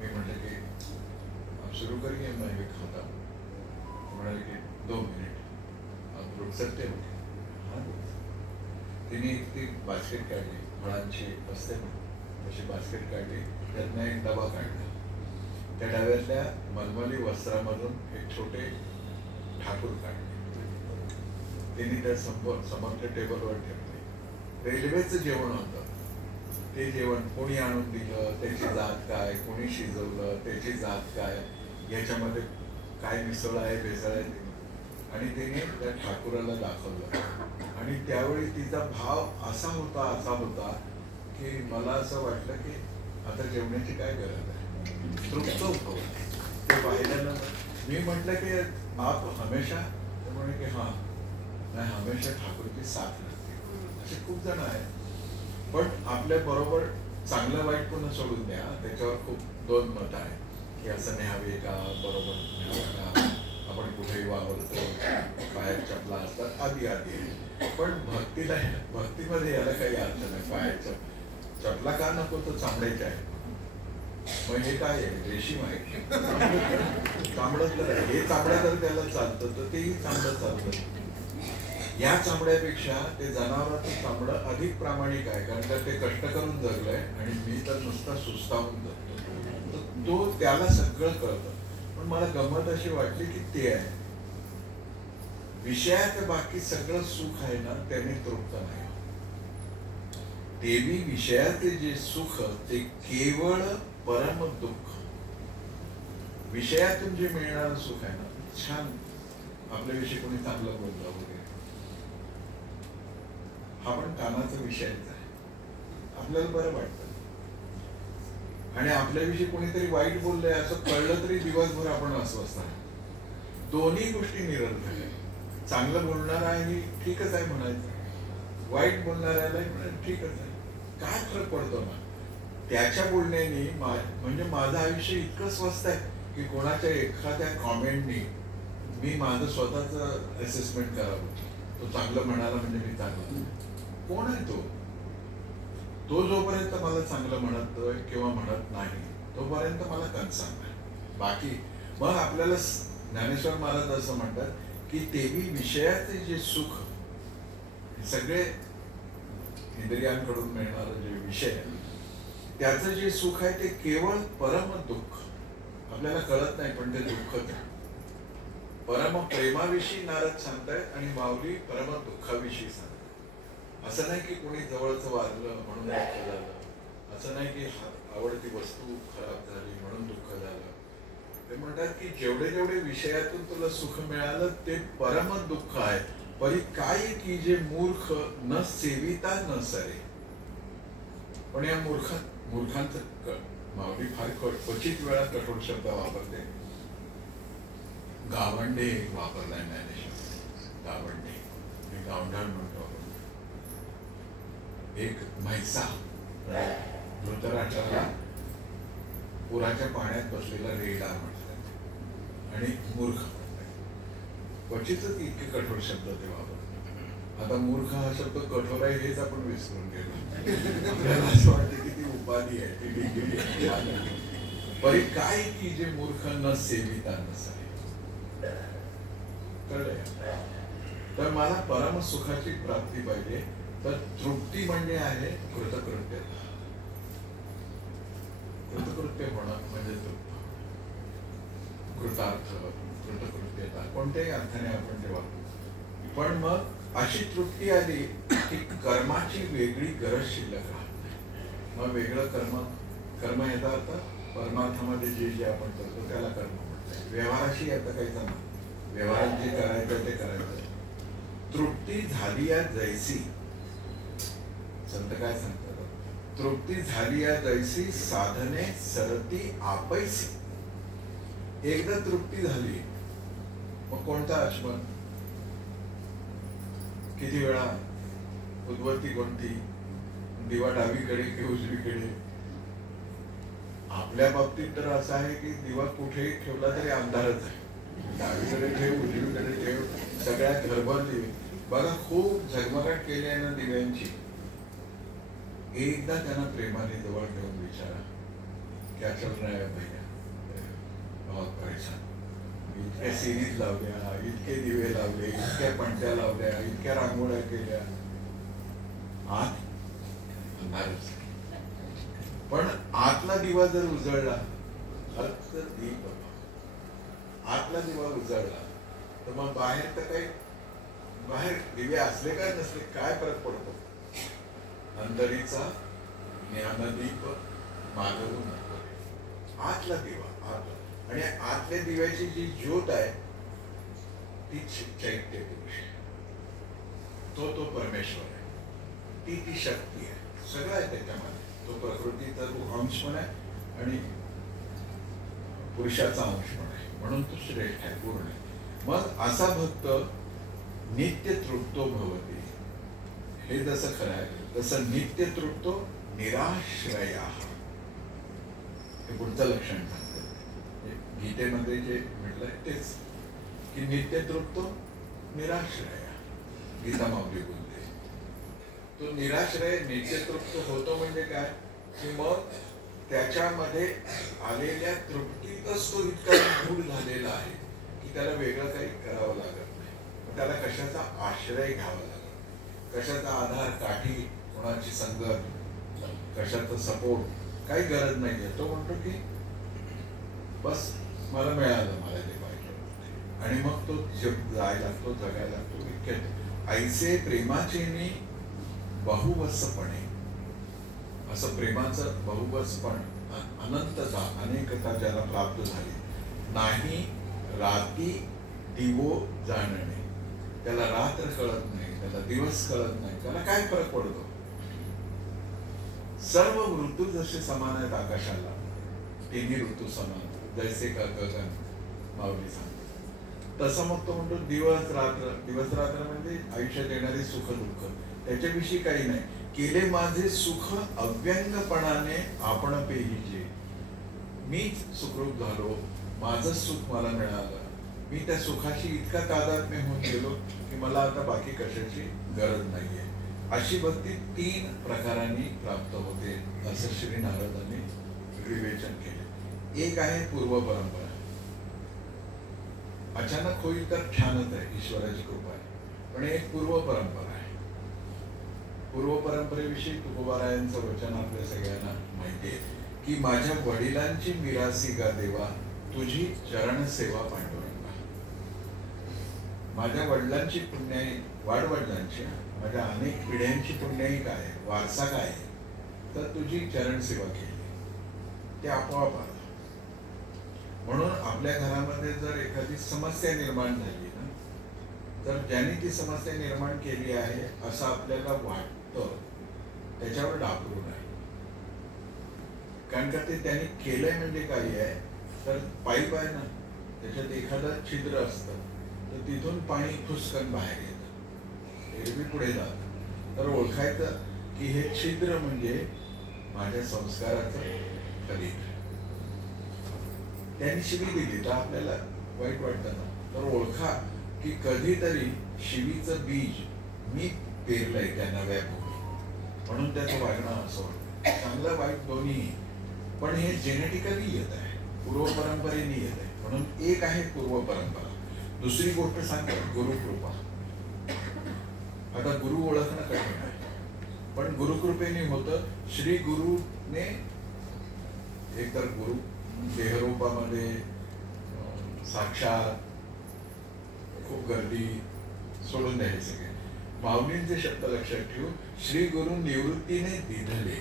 मी म्हटलं की आप शुरू करिए, मैं भी खाता हूँ. म्हणाले की 2 मिनिट, आप रुक सकते हो? हाँ. तिने ती बास्केट काढली, फळांची असते ना तशी बास्केट काढली, त्यातनं एक डबा काढला. त्या डब्यातल्या मलमली वस्त्रामधून एक छोटे ठाकूर काढले. तिने त्या समोरच्या टेबलवर ठेवले. रेल्वेचं जेवण होतं ते जेवण कोणी आणून दिलं, त्याची जात काय, कोणी शिजवलं, त्याची जात काय, याच्यामध्ये काय मिसळ आहे, भेसळ आहे, आणि तिने त्या ठाकूराला दाखवलं. आणि त्यावेळी तिचा भाव असा होता की मला असं वाटलं की आता जेवणाची काय गरज आहे, तृप्त होतो ते पाहिल्यानंतर. मी म्हटलं की आप हमेशा, म्हणे की हां नाही, हमेशा ठाकूरची साथ नसते. असे खूप जण आहेत. पण आपल्या बरोबर चांगलं वाईट पण सोडून द्या, त्याच्यावर खूप दोन मत आहेत की असं न्यावे का, बरोबर न्यावे का, आपण कुठेही वावरतो, पायात चपला असतात, आधी पण भक्तीमध्ये याला काही अर्थ नाही. पायाच्या चपला का नको, तो चांबड्याच्या आहे. मग हे काय आहे, रेशीम आहे, चांबडं तर आहे. हे चांबड्या जर त्याला चालतं तर तेही चांबडं चालतं. या चांबड्यापेक्षा ते जनावराचं चांबडं अधिक प्रामाणिक आहे, कारण का ते कष्ट करून जगलंय आणि मी तर नुसता सुस्तावून जगतो. तर तो त्याला सगळं कळतं. पण मला गंमत अशी वाटली की ते आहे विषयात बाकी सगळं सुख आहे ना, त्याने तृप्त नाही. देवी विषयाचे जे सुख ते केवळ परम दुःख. विषयातून जे मिळणारं सुख आहे ना, छान आपल्याविषयी कोणी चांगलं बोललं वगैरे, हा पण कामाचा विषयच आहे, आपल्याला बरं वाटतं. आणि आपल्याविषयी कोणीतरी वाईट बोललंय असं कळलं तरी दिवसभर आपण अस्वस्थ आहे. दोन्ही गोष्टी निरर्थक आहे. चांगलं बोलणारा आहे ठीकच आहे म्हणायचं, वाईट बोलणाऱ्याला ठीकच आहे. काय फरक पडतो ना त्याच्या बोलण्याने? म्हणजे माझं आयुष्य इतकं स्वस्त आहे की कोणाच्या एखाद्या कॉमेंटनी मी माझं स्वतःच असेसमेंट करावं. तो चांगलं म्हणाला म्हणजे मी चांगलं. कोण आहे तो जोपर्यंत मला चांगलं म्हणतोय किंवा म्हणत नाही तोपर्यंत मला कन्सर्न आहे. बाकी मग आपल्याला ज्ञानेश्वर महाराज असं म्हणतात की देवी विषयाचे जे सुख, सगळे इंद्रियांकडून मिळणारं जे विषय, त्याचं जे सुख आहे ते केवळ परम दुःख. आपल्याला कळत नाही पण ते दुःखच आहे. परम प्रेमाविषयी नारद सांगतायत आणि माऊली परम दुःखाविषयी सांगतात. असं नाही की कोणी जवळचं वारलं म्हणून दुःख झालं, असं नाही की आवडती वस्तू खराब झाली म्हणून दुःख झालं. ते म्हणतात की जेवढे जेवढे विषयातून तुला सुख मिळालं ते परम दुःख आहे. परी काय की जे मूर्ख न सेविता न सरे. पण या मूर्खांचं माऊली फार क्वचित वेळा कठोर शब्द वापरते. गावंडे वापरलाय ज्ञानेश्वर, गावंडे, गावंढळ म्हणतो आपण. एक म्हैसा धृतराष्ट्राला पुराच्या पाण्यात बसलेला रेडा म्हणतात आणि मूर्ख म्हणतात. क्वचितच इतके कठोर शब्द ते वापरतात. आता मूर्ख हा शब्द कठोर आहे हेच आपण विसरून गेलो. आपल्याला असं वाटतं की ती उपाधी आहे, ती डिग्री आहे. परी काय की जे मूर्ख न सेविता नसावे. कळलंय? तर मला परम सुखाची प्राप्ती पाहिजे. तर तृप्ती म्हणजे आहे कृतकृत्यता. कृतकृत्य होणं म्हणजे तृप्त, कृतार्थ, कृतकृत्यता, कोणत्याही अर्थाने आपण ते वापरू. पण मग अशी तृप्ती आली की कर्माची वेगळी गरज शिल्लक राहत नाही. मग वेगळं कर्म याचा अर्थ परमार्थामध्ये जे जे आपण करतो त्याला कर्म म्हणतात. व्यवहाराशी आता काही जमा, व्यवहारात जे करायचं ते करायचं. तृप्ती झाली या जैसी, संत काय सांगतात, तृप्ती झाली या जैसी साधने सरती आपैसी. एकदा तृप्ती झाली मग कोणता आचमन, किती वेळा उद्वत्ती कोणती, दिवा डावीकडे की उजवीकडे. आपल्या बाबतीत तर असं आहे की दिवा कुठेही ठेवला तरी अंधारच आहे. डावीकडे ठेव, उजवीकडे ठेव, सगळ्यात घरभर दिवे. बघा खूप झगमगाट केली आहे ना दिव्यांची. एकदा त्यांना प्रेमाने जवळ घेऊन विचारा क्या चल रहा है भैया, बहुत परेशान. इतक्या सिरीज लावल्या, इतके दिवे लावले, इतक्या पणत्या लावल्या, इतक्या रांगोळ्या केल्या, आत अंधारच. पण आतला दिवा जर उजळला, दीप आतला दिवा उजळला तर मग बाहेर तर काही, बाहेर दिवे असले काय नसले काय फरक पडतो. अंतरीचा ज्ञानदीप माधव नको आतला दिवा आतला. आणि आतल्या दिव्याची जी ज्योत आहे तीच चैत्य पुरुष, तो परमेश्वर आहे, ती शक्ती आहे, सगळं आहे त्याच्यामध्ये. तो प्रकृतीचा अंश पण आहे आणि पुरुषाचा अंश पण आहे, म्हणून तो श्रेष्ठ आहे, पूर्ण आहे. मग असा भक्त नित्य तृप्तो भवती, हे जसं खरं आहे तसं नित्य तृप्तो निराश्रया, हे पुढचं लक्षण सांगतं गीतेमध्ये जे म्हटलंय तेच, की नित्य तृप्तो निराश्रया. गीता माऊली बोलते तो निराश्रय नित्य तृप्त होतो म्हणजे काय, की मग त्याच्यामध्ये आलेल्या तृप्तीतच तो इतका गूढ झालेला आहे की त्याला वेगळं काही करावं लागत नाही. त्याला कशाचा आश्रय घ्यावा लागत, कशाचा आधार, काठी, कोणाची संगत, कशाचा सपोर्ट, काही गरज नाहीये. तो म्हणतो की बस मला मिळालं, मला ते पाहिजे, आणि मग तो जायला लागतो, जगायला लागतो. इतक्यात ऐसे प्रेमाचे मी बहुवसपणे, असं प्रेमाचं बहुवसपण, अनंतता, अनेकता ज्याला प्राप्त झाली, नाही राती दिवो जाणणे, त्याला रात्र कळत नाही, त्याला दिवस कळत नाही, त्याला काय फरक पडतो. सर्व ऋतू जसे समान आहेत आकाशाला, तिन्ही ऋतू समान, जैसे का गगन, माऊली सांगतो तसं. मग तो म्हणतो दिवस रात्र, दिवस रात्र म्हणजे आयुष्यात येणारे सुख दुःख, त्याच्याविषयी काही नाही. केले माझे सुख अव्यंगपणाने आपण पेहिजे, मीच सुखरूप झालो, माझं सुख मला मिळालं, मी त्या सुखाशी इतका तादात्म्य होऊन गेलो की मला आता बाकी कशाची गरज नाहीये. अशी भक्ती 3 प्रकारांनी प्राप्त होते, असं श्री नारदांनी विवेचन केले. एक आहे पूर्व परंपरा, अचानक होईल तर छानच आहे, ईश्वराची कृपा आहे, पण एक पूर्व परंपरा आहे. पूर्व परंपरेविषयी तुकोबारायांचं वचन आपल्या सगळ्यांना माहिती आहे की माझ्या वडिलांची मिरासी गा देवा, तुझी चरण सेवा पांडुरंगा. माझ्या वडिलांची पुण्याई, वाडवडिलांची, माझ्या अनेक पिढ्यांची पुण्याई काय, वारसा काय, तर तुझी चरण सेवा केली, ते आपोआप आलं. म्हणून आपल्या घरामध्ये जर एखादी समस्या निर्माण झाली ना, तर ज्यांनी ती समस्या निर्माण केली आहे असं आपल्याला वाटतं, त्याच्यावर डापरू नाही. कारण का ते त्यांनी केलंय म्हणजे काय आहे, तर पाईप आहे ना, त्याच्यात एखादं छिद्र असतं, तर तिथून पाणी फुसकन बाहेर येतं, एरवी पुढे जातं. तर ओळखायचं की हे छिद्र म्हणजे माझ्या संस्काराचं फलित. त्यांनी शिवी दिली तर आपल्याला वाईट वाटतं ना, तर ओळखा की कधीतरी शिवीचं बीज मी पेरलंय त्या नव्या भूमी, म्हणून त्याचं वागणं असं वाटतं, चांगलं वाईट दोन्ही. पण हे जेनेटिकली येत आहे, पूर्व परंपरेने येत आहे. म्हणून एक आहे पूर्व परंपरा. दुसरी गोष्ट सांगतात गुरुकृपा. आता गुरु ओळखणं कठीण आहे, पण गुरुकृपेने होतं. श्री गुरुने एकतर गुरु देहरूपामध्ये साक्षात, खूप गर्दी सोडून द्यायचे सगळे. माऊलींचे शब्द लक्षात ठेवू, श्री गुरु निवृत्तीने दिधले.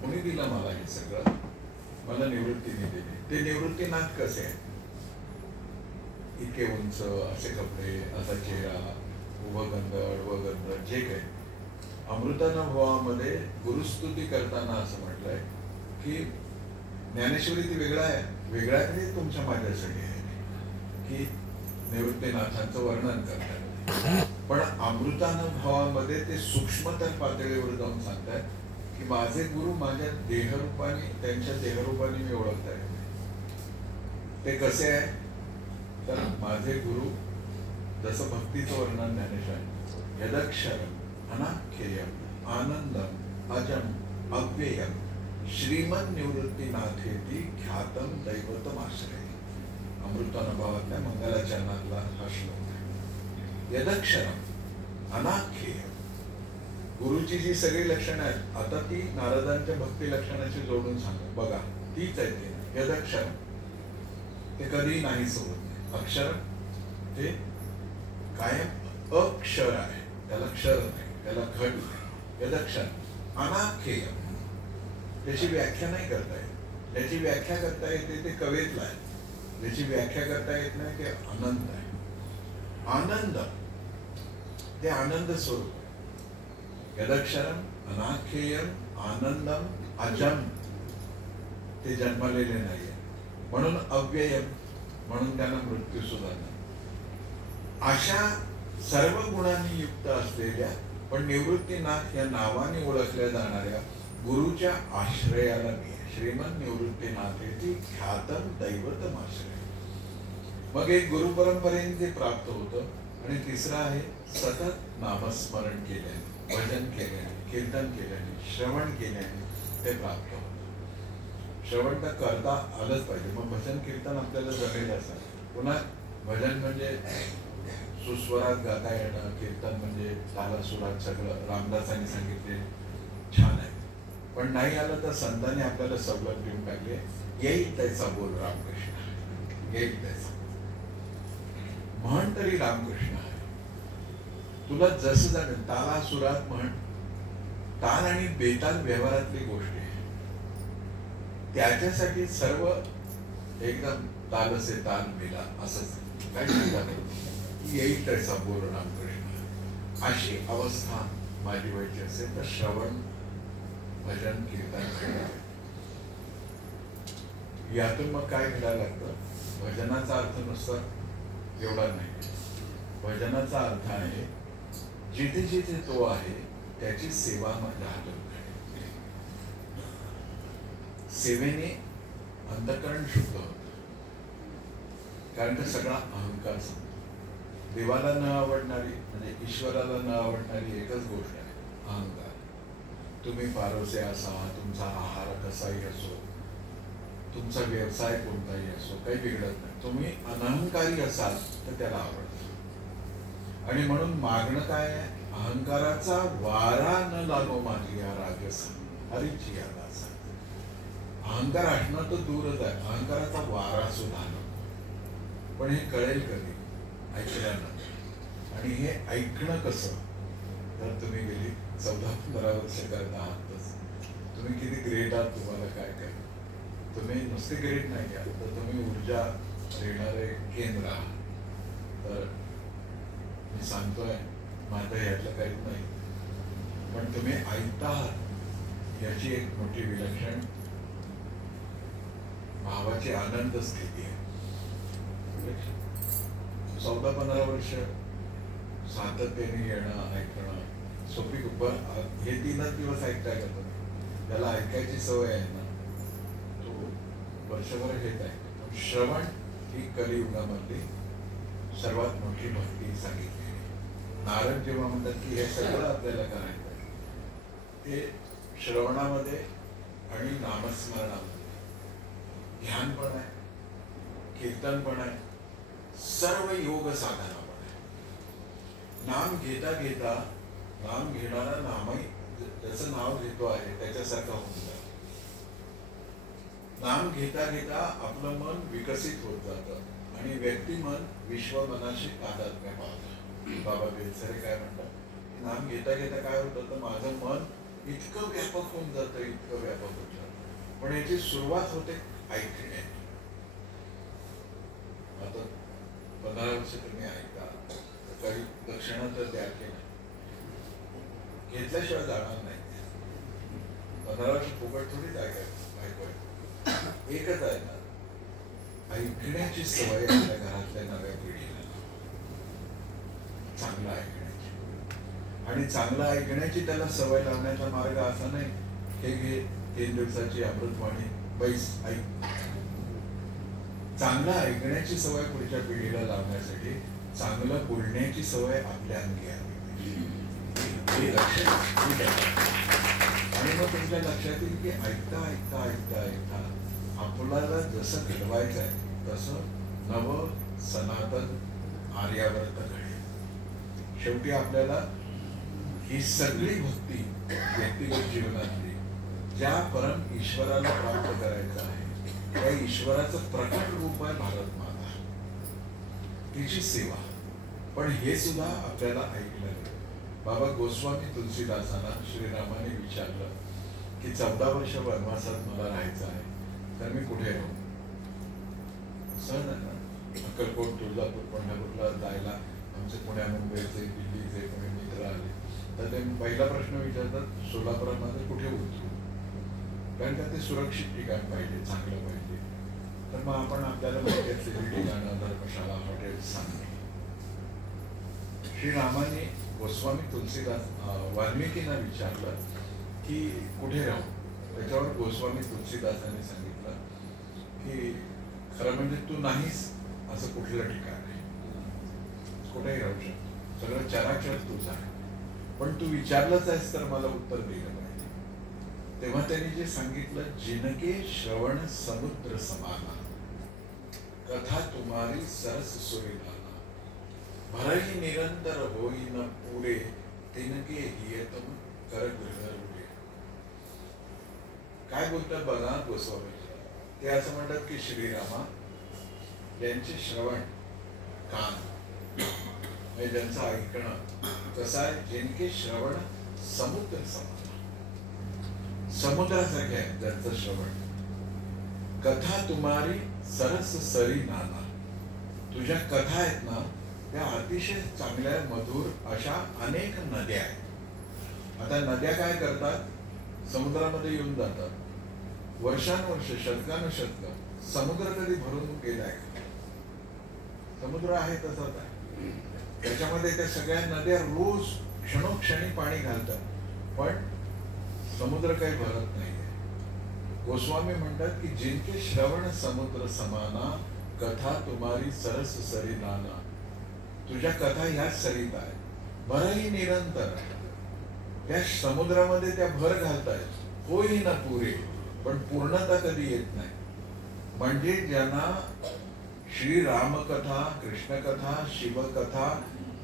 कोणी दिलं मला हे सगळं, मला निवृत्तीने दिले. ते निवृत्तीनाथ कसे आहे, इतके उंच, असे कपडे, असा चेहरा, उभं गंध, अडवं गंध, जे काही. अमृतानुभवामध्ये गुरुस्तुती करताना असं म्हटलंय की ज्ञानेश्वरी ती वेगळा आहे, वेगळा तरी तुमच्या माझ्यासाठी आहे, की निवृत्तीनाथांचं वर्णन करतात. पण अमृतानुभवामध्ये ते सूक्ष्मतर पातळीवर जाऊन सांगतात की माझे गुरु माझ्या देहरूपाने, त्यांच्या देहरूपाने मी ओळखता येते. ते कसे आहे, तर माझे गुरु जसं भक्तीचं वर्णन ज्ञानेश्वर, यदक्षरम अनाख्येयम आनंदम अजम अव्ययम श्रीमन निवृत्तीनाथेती ख्यातम दैवतम आश्रय. अमृतानुभवातल्या मंगलाचरणातला हा श्लोक आहे. यदक्षरम अनाख्येयम, गुरुची जी सगळी लक्षणं आहेत, आता ती नारदांच्या भक्ती लक्षणाची जोडून सांगत बघा, तीच आहे ते. यदक्षरम ते कधी नाही सोडत नाही. अक्षर ते कायम अक्षर आहे, त्याला क्षर नाही, त्याला घट नाही. यदक्षर अनाख्येय, त्याची व्याख्या नाही करता येत. त्याची व्याख्या करता येते ते कवेतला आहे. त्याची व्याख्या करता येत नाही ते आनंद आहे. आनंद ते आनंद स्वरूप. यदक्षरम अनाख्येयम आनंदम अजम. ते जन्मलेले नाहीये म्हणून अव्ययम, म्हणून त्यांना मृत्यू सुद्धा नाही. अशा सर्व गुणांनी युक्त असलेल्या पण निवृत्तीनाथ या नावाने ओळखल्या जाणाऱ्या गुरुच्या आश्रयाला मी श्रीमंत निवृत्तीनाथ येथे ख्यातम दैवतम आश्रय. मग एक गुरु परंपरेने ते प्राप्त होतं. आणि तिसरं आहे सतत नामस्मरण केल्याने, भजन केल्याने, कीर्तन केल्याने, श्रवण केल्याने ते प्राप्त होतं. श्रवण तर करता आलंच पाहिजे. मग भजन कीर्तन आपल्याला जमेल असं. पुन्हा भजन म्हणजे सुस्वरात गाता येणं, कीर्तन म्हणजे तालासुरात सगळं रामदासांनी सांगितले छान आहे. पण नाही आलं तर संतांनी आपल्याला सवलत देऊन टाकली, येईल त्याचा बोल रामकृष्ण, येईल त्याचा म्हण तरी रामकृष्ण आहे. तुला जसं जाणं तालासुरात म्हण. ताल आणि बेताल व्यवहारातली गोष्ट आहे. त्याच्यासाठी सर्व एकदम ताल से ताल मिला असंच काही येईल त्याचा बोल रामकृष्ण. अशी अवस्था माझी व्हायची असेल तर श्रवण, भजन, कीर्तन यातून मग काय घडायला लागतं. भजनाचा अर्थ नुसता एवढा नाही. भजनाचा अर्थ आहे जिथे जिथे तो आहे त्याची सेवा माझ्या हातून. सेवेने अंतःकरण शुद्ध होतं. कारण का सगळा अहंकार संपतो. देवाला न आवडणारी म्हणजे ईश्वराला न आवडणारी एकच गोष्ट आहे, अहंकार. तुम्ही पारोसे असा, तुमचा आहार कसाही असो, तुमचा व्यवसाय कोणताही असो, काही बिघडत नाही. तुम्ही अनहंकारी असाल तर त्याला आवडतं. आणि म्हणून मागणं काय आहे, अहंकाराचा वारा न लागो माझी या रागस हरीची या दासा. अहंकार असणं तर दूरच आहे, अहंकाराचा वारा सुद्धा नको. पण हे कळेल कधी, ऐकल्यानं. आणि हे ऐकणं कसं, तर तुम्ही गेली 14-15 वर्ष करत आहातच. तुम्ही किती ग्रेट आहात, तुम्हाला काय काय. तुम्ही नुसते ग्रेट नाही आहात, तर तुम्ही ऊर्जा देणारे केंद्र आहात. तर मी सांगतोय माझं यातलं काहीच नाही, पण तुम्ही ऐकता आहात याची एक मोठी विलक्षण भावाची आनंद स्थिती आहे. 14-15 वर्ष सातत्याने येणं, ऐकणं सोपी. हे 3च दिवस ऐकताय का तुम्ही? त्याला ऐकायची सवय आहे ना, तो वर्षभर घेत आहे. श्रवण ही कलियुगामधली सर्वात मोठी भक्ती सांगितली. नारद जेव्हा म्हणतात की हे सगळं आपल्याला करायचं आहे, ते श्रवणामध्ये आणि नामस्मरणामध्ये ध्यान पण आहे, कीर्तन पण आहे, सर्व योग साधना पण आहे. नाम घेता घेता नाम घेणारा नामही त्याचं नाव घेतो आहे त्याच्यासारखा होऊन जातो. नाम घेता घेता आपलं मन विकसित होत जातं आणि व्यक्तिमन विश्वमनाशी तादात्म्य पावतं. बाबा बेलसरे काय म्हणतात, नाम घेता घेता काय होतं, तर माझं मन इतकं व्यापक होऊन जातं, इतकं व्यापक होत जातं. पण याची सुरुवात होते ऐकण्याची. आता 15 वर्ष तुम्ही ऐकता, काही दक्षिणा तर द्या की नाही, घेतल्याशिवाय जाणार नाही. 15 वर्ष फुकट थोडीच ऐकवायचं. एकच आहे ना, ऐकण्याची सवय आपल्या घरातल्या नव्या पिढीला, चांगलं ऐकण्याची. आणि चांगलं ऐकण्याची त्याला सवय लावण्याचा मार्ग असा नाही, हे घे 3 दिवसाची अमृतवाणी बैस ऐक. चांगलं ऐकण्याची सवय पुढच्या पिढीला लावण्यासाठी चांगलं बोलण्याची सवय आपल्या अंगी आली. आणि मग तुमच्या लक्षात येईल की ऐकता ऐकता ऐकता ऐकता आपल्याला जसं घडवायचं आहे तसं नव सनातन आर्यावर्त घडेल. शेवटी आपल्याला ही सगळी भक्ती व्यक्तिगत जीवनातली ज्या परम ईश्वराला प्राप्त करायचं आहे, त्या ईश्वराचं प्रकट रूप आहे भारत माता, तिची सेवा. पण हे सुद्धा आपल्याला ऐकलं. बाबा गोस्वामी तुलसीदासांना श्रीरामाने विचारलं की 14 वर्ष वनवासात मला राहायचं आहे, तर मी कुठे राहू? सहज आहे ना. अक्कलकोट, तुळजापूर, पंढरपूरला जायला आमचे पुण्या मुंबईचे दिल्लीचे कोणी मित्र आले तर ते पहिला प्रश्न विचारतात, सोलापुरामध्ये कुठे उतरू? कारण का ते सुरक्षित ठिकाण पाहिजे, चांगलं पाहिजे. तर मग आपण आपल्याला माहिती असलेली ठिकाणं, धर्मशाळा, हॉटेल सांगणे. श्रीरामाने गोस्वामी तुलसीदास वाल्मिकींना विचारलं की कुठे राहू? त्याच्यावर गोस्वामी तुलसीदासांनी सांगितलं की खरं म्हणजे तू नाहीस असं कुठलं ठिकाण आहे, कुठेही राहू शकतो, सगळं चराचर तुझं आहे, पण तू विचारलंच आहेस तर मला उत्तर दिलं पाहिजे. तेव्हा त्यांनी जे सांगितलं, जिनके श्रवण समुद्र समाना, कथा तुम्हारी सरस सोई नाना, भरही निरंतर होई न पुरे, तिनके हिय तुम कर गृह रुळे. काय बोलतात बघा गोस्वामी. ते असं म्हणतात की श्रीरामा यांचे श्रवण कान म्हणजे ज्यांचं ऐकणं कसं आहे, जिनके श्रवण समुद्र समान, समुद्रासारखे आहे ज्यांचं श्रवण. कथा तुम्हारी सरस सरी नाना, तुझ्या कथा आहेत ना त्या अतिशय चांगल्या मधुर अशा अनेक नद्या आहेत. आता नद्या काय करतात, समुद्रामध्ये येऊन जातात, वर्षानुवर्ष, शतकानुशतक. समुद्र कधी भरून गेलाय? समुद्र आहे तसाच आहे, त्याच्यामध्ये त्या सगळ्या नद्या रोज क्षणोक्षणी पाणी घालतात, पण समुद्र काही भरत नाहीये. गोस्वामी म्हणतात की जिनके श्रवण समुद्र समाना, कथा तुम्हारी सरस सरी नाना, तुझ्या कथा ह्याच सरीत आहे, भरही निरंतर. त्या समुद्रामध्ये त्या भर घालतायत, होई ना पुरे, पण पूर्णता कधी येत नाही. म्हणजे ज्यांना श्री रामकथा, कृष्णकथा, शिवकथा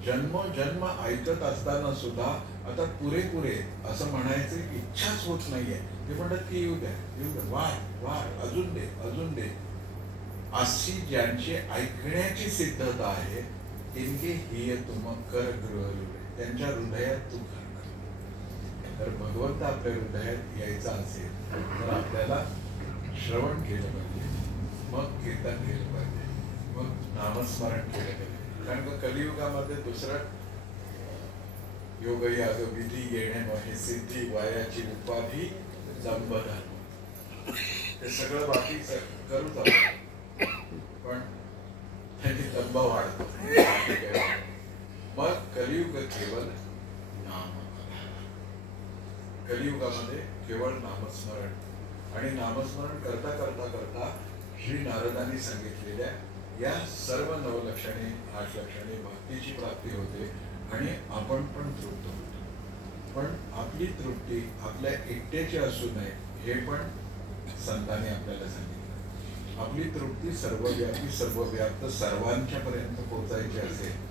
जन्मोजन्म ऐकत असताना सुद्धा आता पुरेपुरे असं म्हणायची इच्छाच होत नाहीये. ते म्हणतात की येऊ द्या, येऊ द्या, वाढ वाढ, अजून दे, अजून दे. अशी ज्यांची ऐकण्याची सिद्धता आहे, तिनके हिय तुम कर गृह रुळे, त्यांच्या हृदयात तू घर कर. तर भगवंत आपल्या हृदयात यायचा असेल तर आपल्याला श्रवण केलं पाहिजे, मग कीर्तन केलं पाहिजे, मग नामस्मरण केलं पाहिजे. कारण का कलियुगामध्ये दुसरं योग याग विधी येणे हे सिद्धी वायाची उपाधी जंबधर्म, हे सगळं बाकी करूच आपण, पण त्यांनी दंभ वाढतो. मग कलियुग केवळ नाम, कलियुगामध्ये केवळ नामस्मरण. आणि नामस्मरण करता करता करता श्री नारदांनी सांगितलेल्या या सर्व 9 लक्षणे 8 लक्षणे भक्तीची प्राप्ती होते आणि आपण पण तृप्त होतो. पण आपली तृप्ती आपल्या एकट्याची असू नये हे पण संतांनी आपल्याला सांगितलं. आपली तृप्ती सर्वव्यापी, सर्वव्याप्त, सर्वांच्या पर्यंत पोहोचायची असेल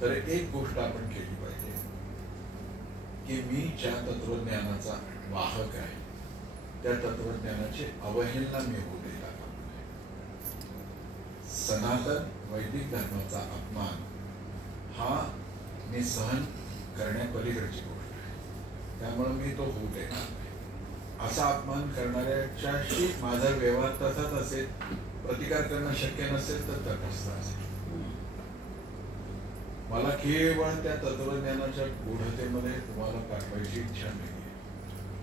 तर एक गोष्ट आपण केली पाहिजे की मी ज्या तत्वज्ञानाचा वाहक आहे त्या तत्वज्ञानाची अवहेलना मी होऊ देता कामा नये. सनातन वैदिक धर्माचा अपमान हा मी सहन करण्यापलीकडची गोष्ट आहे, त्यामुळे मी तो होऊ देणार नाही. असा अपमान करणाऱ्याच्याशी माझा व्यवहार तसाच असेल, प्रतिकार करणं शक्य नसेल तर तटस्थ असेल. मला केवळ त्या तत्वज्ञानाच्या गूढतेमध्ये तुम्हाला पाठवायची इच्छा नाहीये.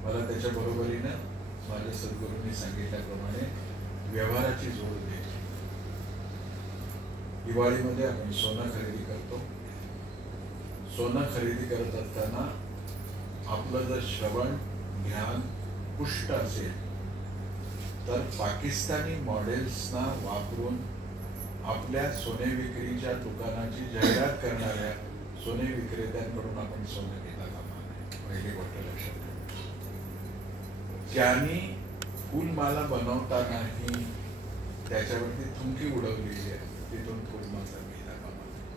मला त्याच्या बरोबरीनं माझ्या सद्गुरूंनी सांगितल्याप्रमाणे व्यवहाराची जोड द्यायची. दिवाळीमध्ये आपण सोनं खरेदी करतो. सोनं खरेदी करत असताना आपलं जर श्रवण ज्ञान पुष्ट असेल तर पाकिस्तानी मॉडेल्सना वापरून आपल्या सोने विक्रीच्या दुकानाची जाहिरात करणाऱ्या सोने विक्रेत्यांकडून आपण सोनं घेता कामा नये. पहिली गोष्ट लक्षात ठेवा. ज्यांनी फुलमाला बनवतानाही त्याच्यावरती थुंकी उडवलेली आहे तिथून फुलमाला घेता कामा नये.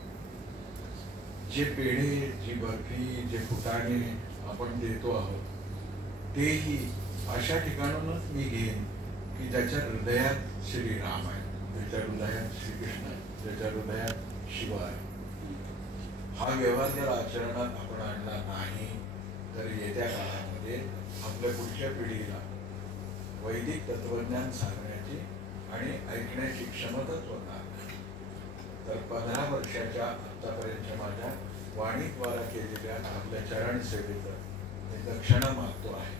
जे पेढे, जी बर्फी, जे फुटाणे आपण देतो आहोत तेही अशा ठिकाणूनच मी घेईन की ज्याच्या हृदयात श्रीराम आहे, ज्याच्या हृदयात श्रीकृष्ण आहे, ज्याच्या हृदयात शिव आहे. हा व्यवहार जर आचरणात आपण आणला नाही तर येत्या काळामध्ये आपल्या पुढच्या पिढीला वैदिक तत्वज्ञान सांगण्याची आणि ऐकण्याची क्षमता होणार नाही. तर 15 वर्षाच्या आतापर्यंतच्या माझ्या वाणीद्वारा केलेल्या आपल्या चरण सेवेचं मी दक्षिणा मागतो आहे.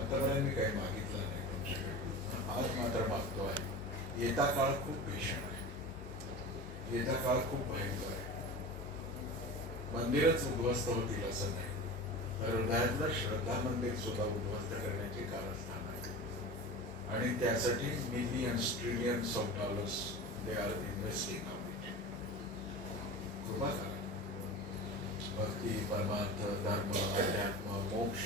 आतापर्यंत मी काही मागितलं नाही तुमच्याकडे, आज मात्र मागतो आहे. येता काळ खूप भीषण आहे, येता काळ खूप भयंकर आहे. मंदिरच उद्ध्वस्त होतील असं नाही, तर हृदयातलं श्रद्धा मंदिर सुद्धा उद्ध्वस्त करण्याची कारस्थान आहे. आणि त्यासाठी millions trillions of dollars they are investing on it. कृपा करा. भक्ती, परमार्थ, धर्म, अध्यात्म, मोक्ष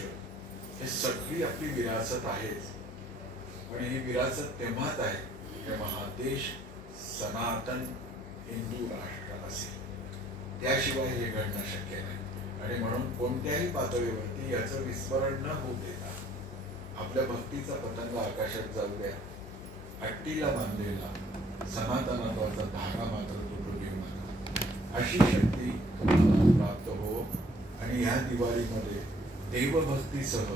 हे सगळी आपली विरासत आहेच. आणि ही विरासत तेव्हाच आहे जेव्हा हा देश सनातन हिंदू राष्ट्र असेल, त्याशिवाय हे घडणं शक्य नाही. आणि म्हणून कोणत्याही पातळीवरती याचं विस्मरण न होऊ देता आपल्या भक्तीचा पतंग आकाशात जाऊ द्या. अट्टीला बांधलेला सनातनाचा धागा मात्र तुटू देऊ नका. अशी शक्ती प्राप्त हो. आणि ह्या दिवाळीमध्ये देवभक्तीसह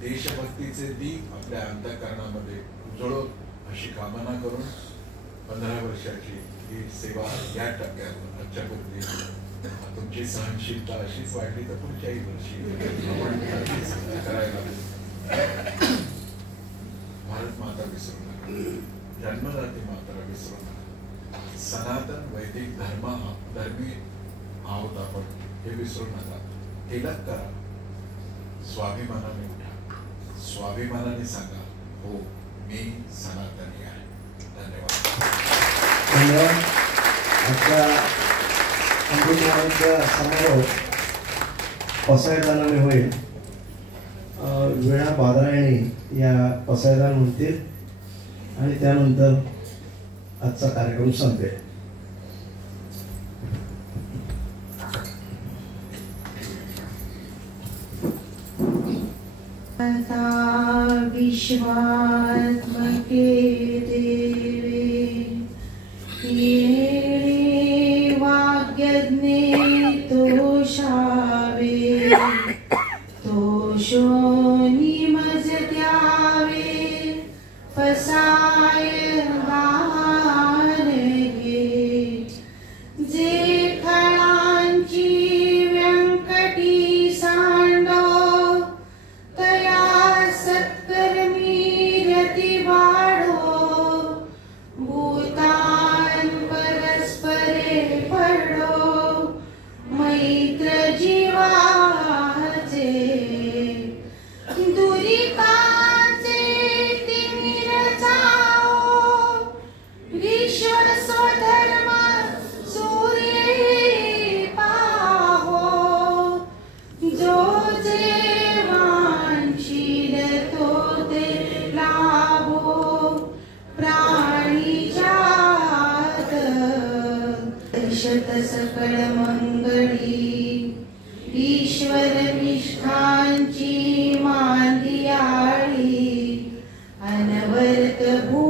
देशभक्तीचे दीप आपल्या अंतःकरणामध्ये उजळो अशी कामना करून 15 वर्षाची ही सेवा या टप्प्यावर आजच्या पूर्वी तुमची सहनशीलता अशीच वाढली तर पुढच्याही वर्षी आपण करायला. भारत माता विसरू नका, जन्मदाती माता विसरू नका, सनातन वैदिक धर्मी आहोत आपण हे विसरू नका. तिलक करा, स्वाभिमानाने उठा, स्वाभिमानाने सांगा हो मी सनातनी आहे. धन्यवाद. आजच्या अमृतवाणीचा समारोप पसायदानाने होईल. वीणा बादरायणी या पसायदान म्हणतील आणि त्यानंतर आजचा कार्यक्रम संपेल. विश्वात्मके देवे येणे वाग्यज्ञे तोषावे, तोषो निमज द्यावे, फसाय हारगे. जे खळांची व्यंकटी सांडो, तया सत्कर्मी रती वाढो. भूतान परस्परे पडो, मैत्र जीवाचे. दुरिताचे तिमिर जाओ, विश्व स्वधर्म सूर्ये पाहो. जो जे वांछील तो ते लाभो, प्राणी जात. शत सकळ मंगळी, ईश्वर निष्ठांची मांदियाळी. अनवर्त भू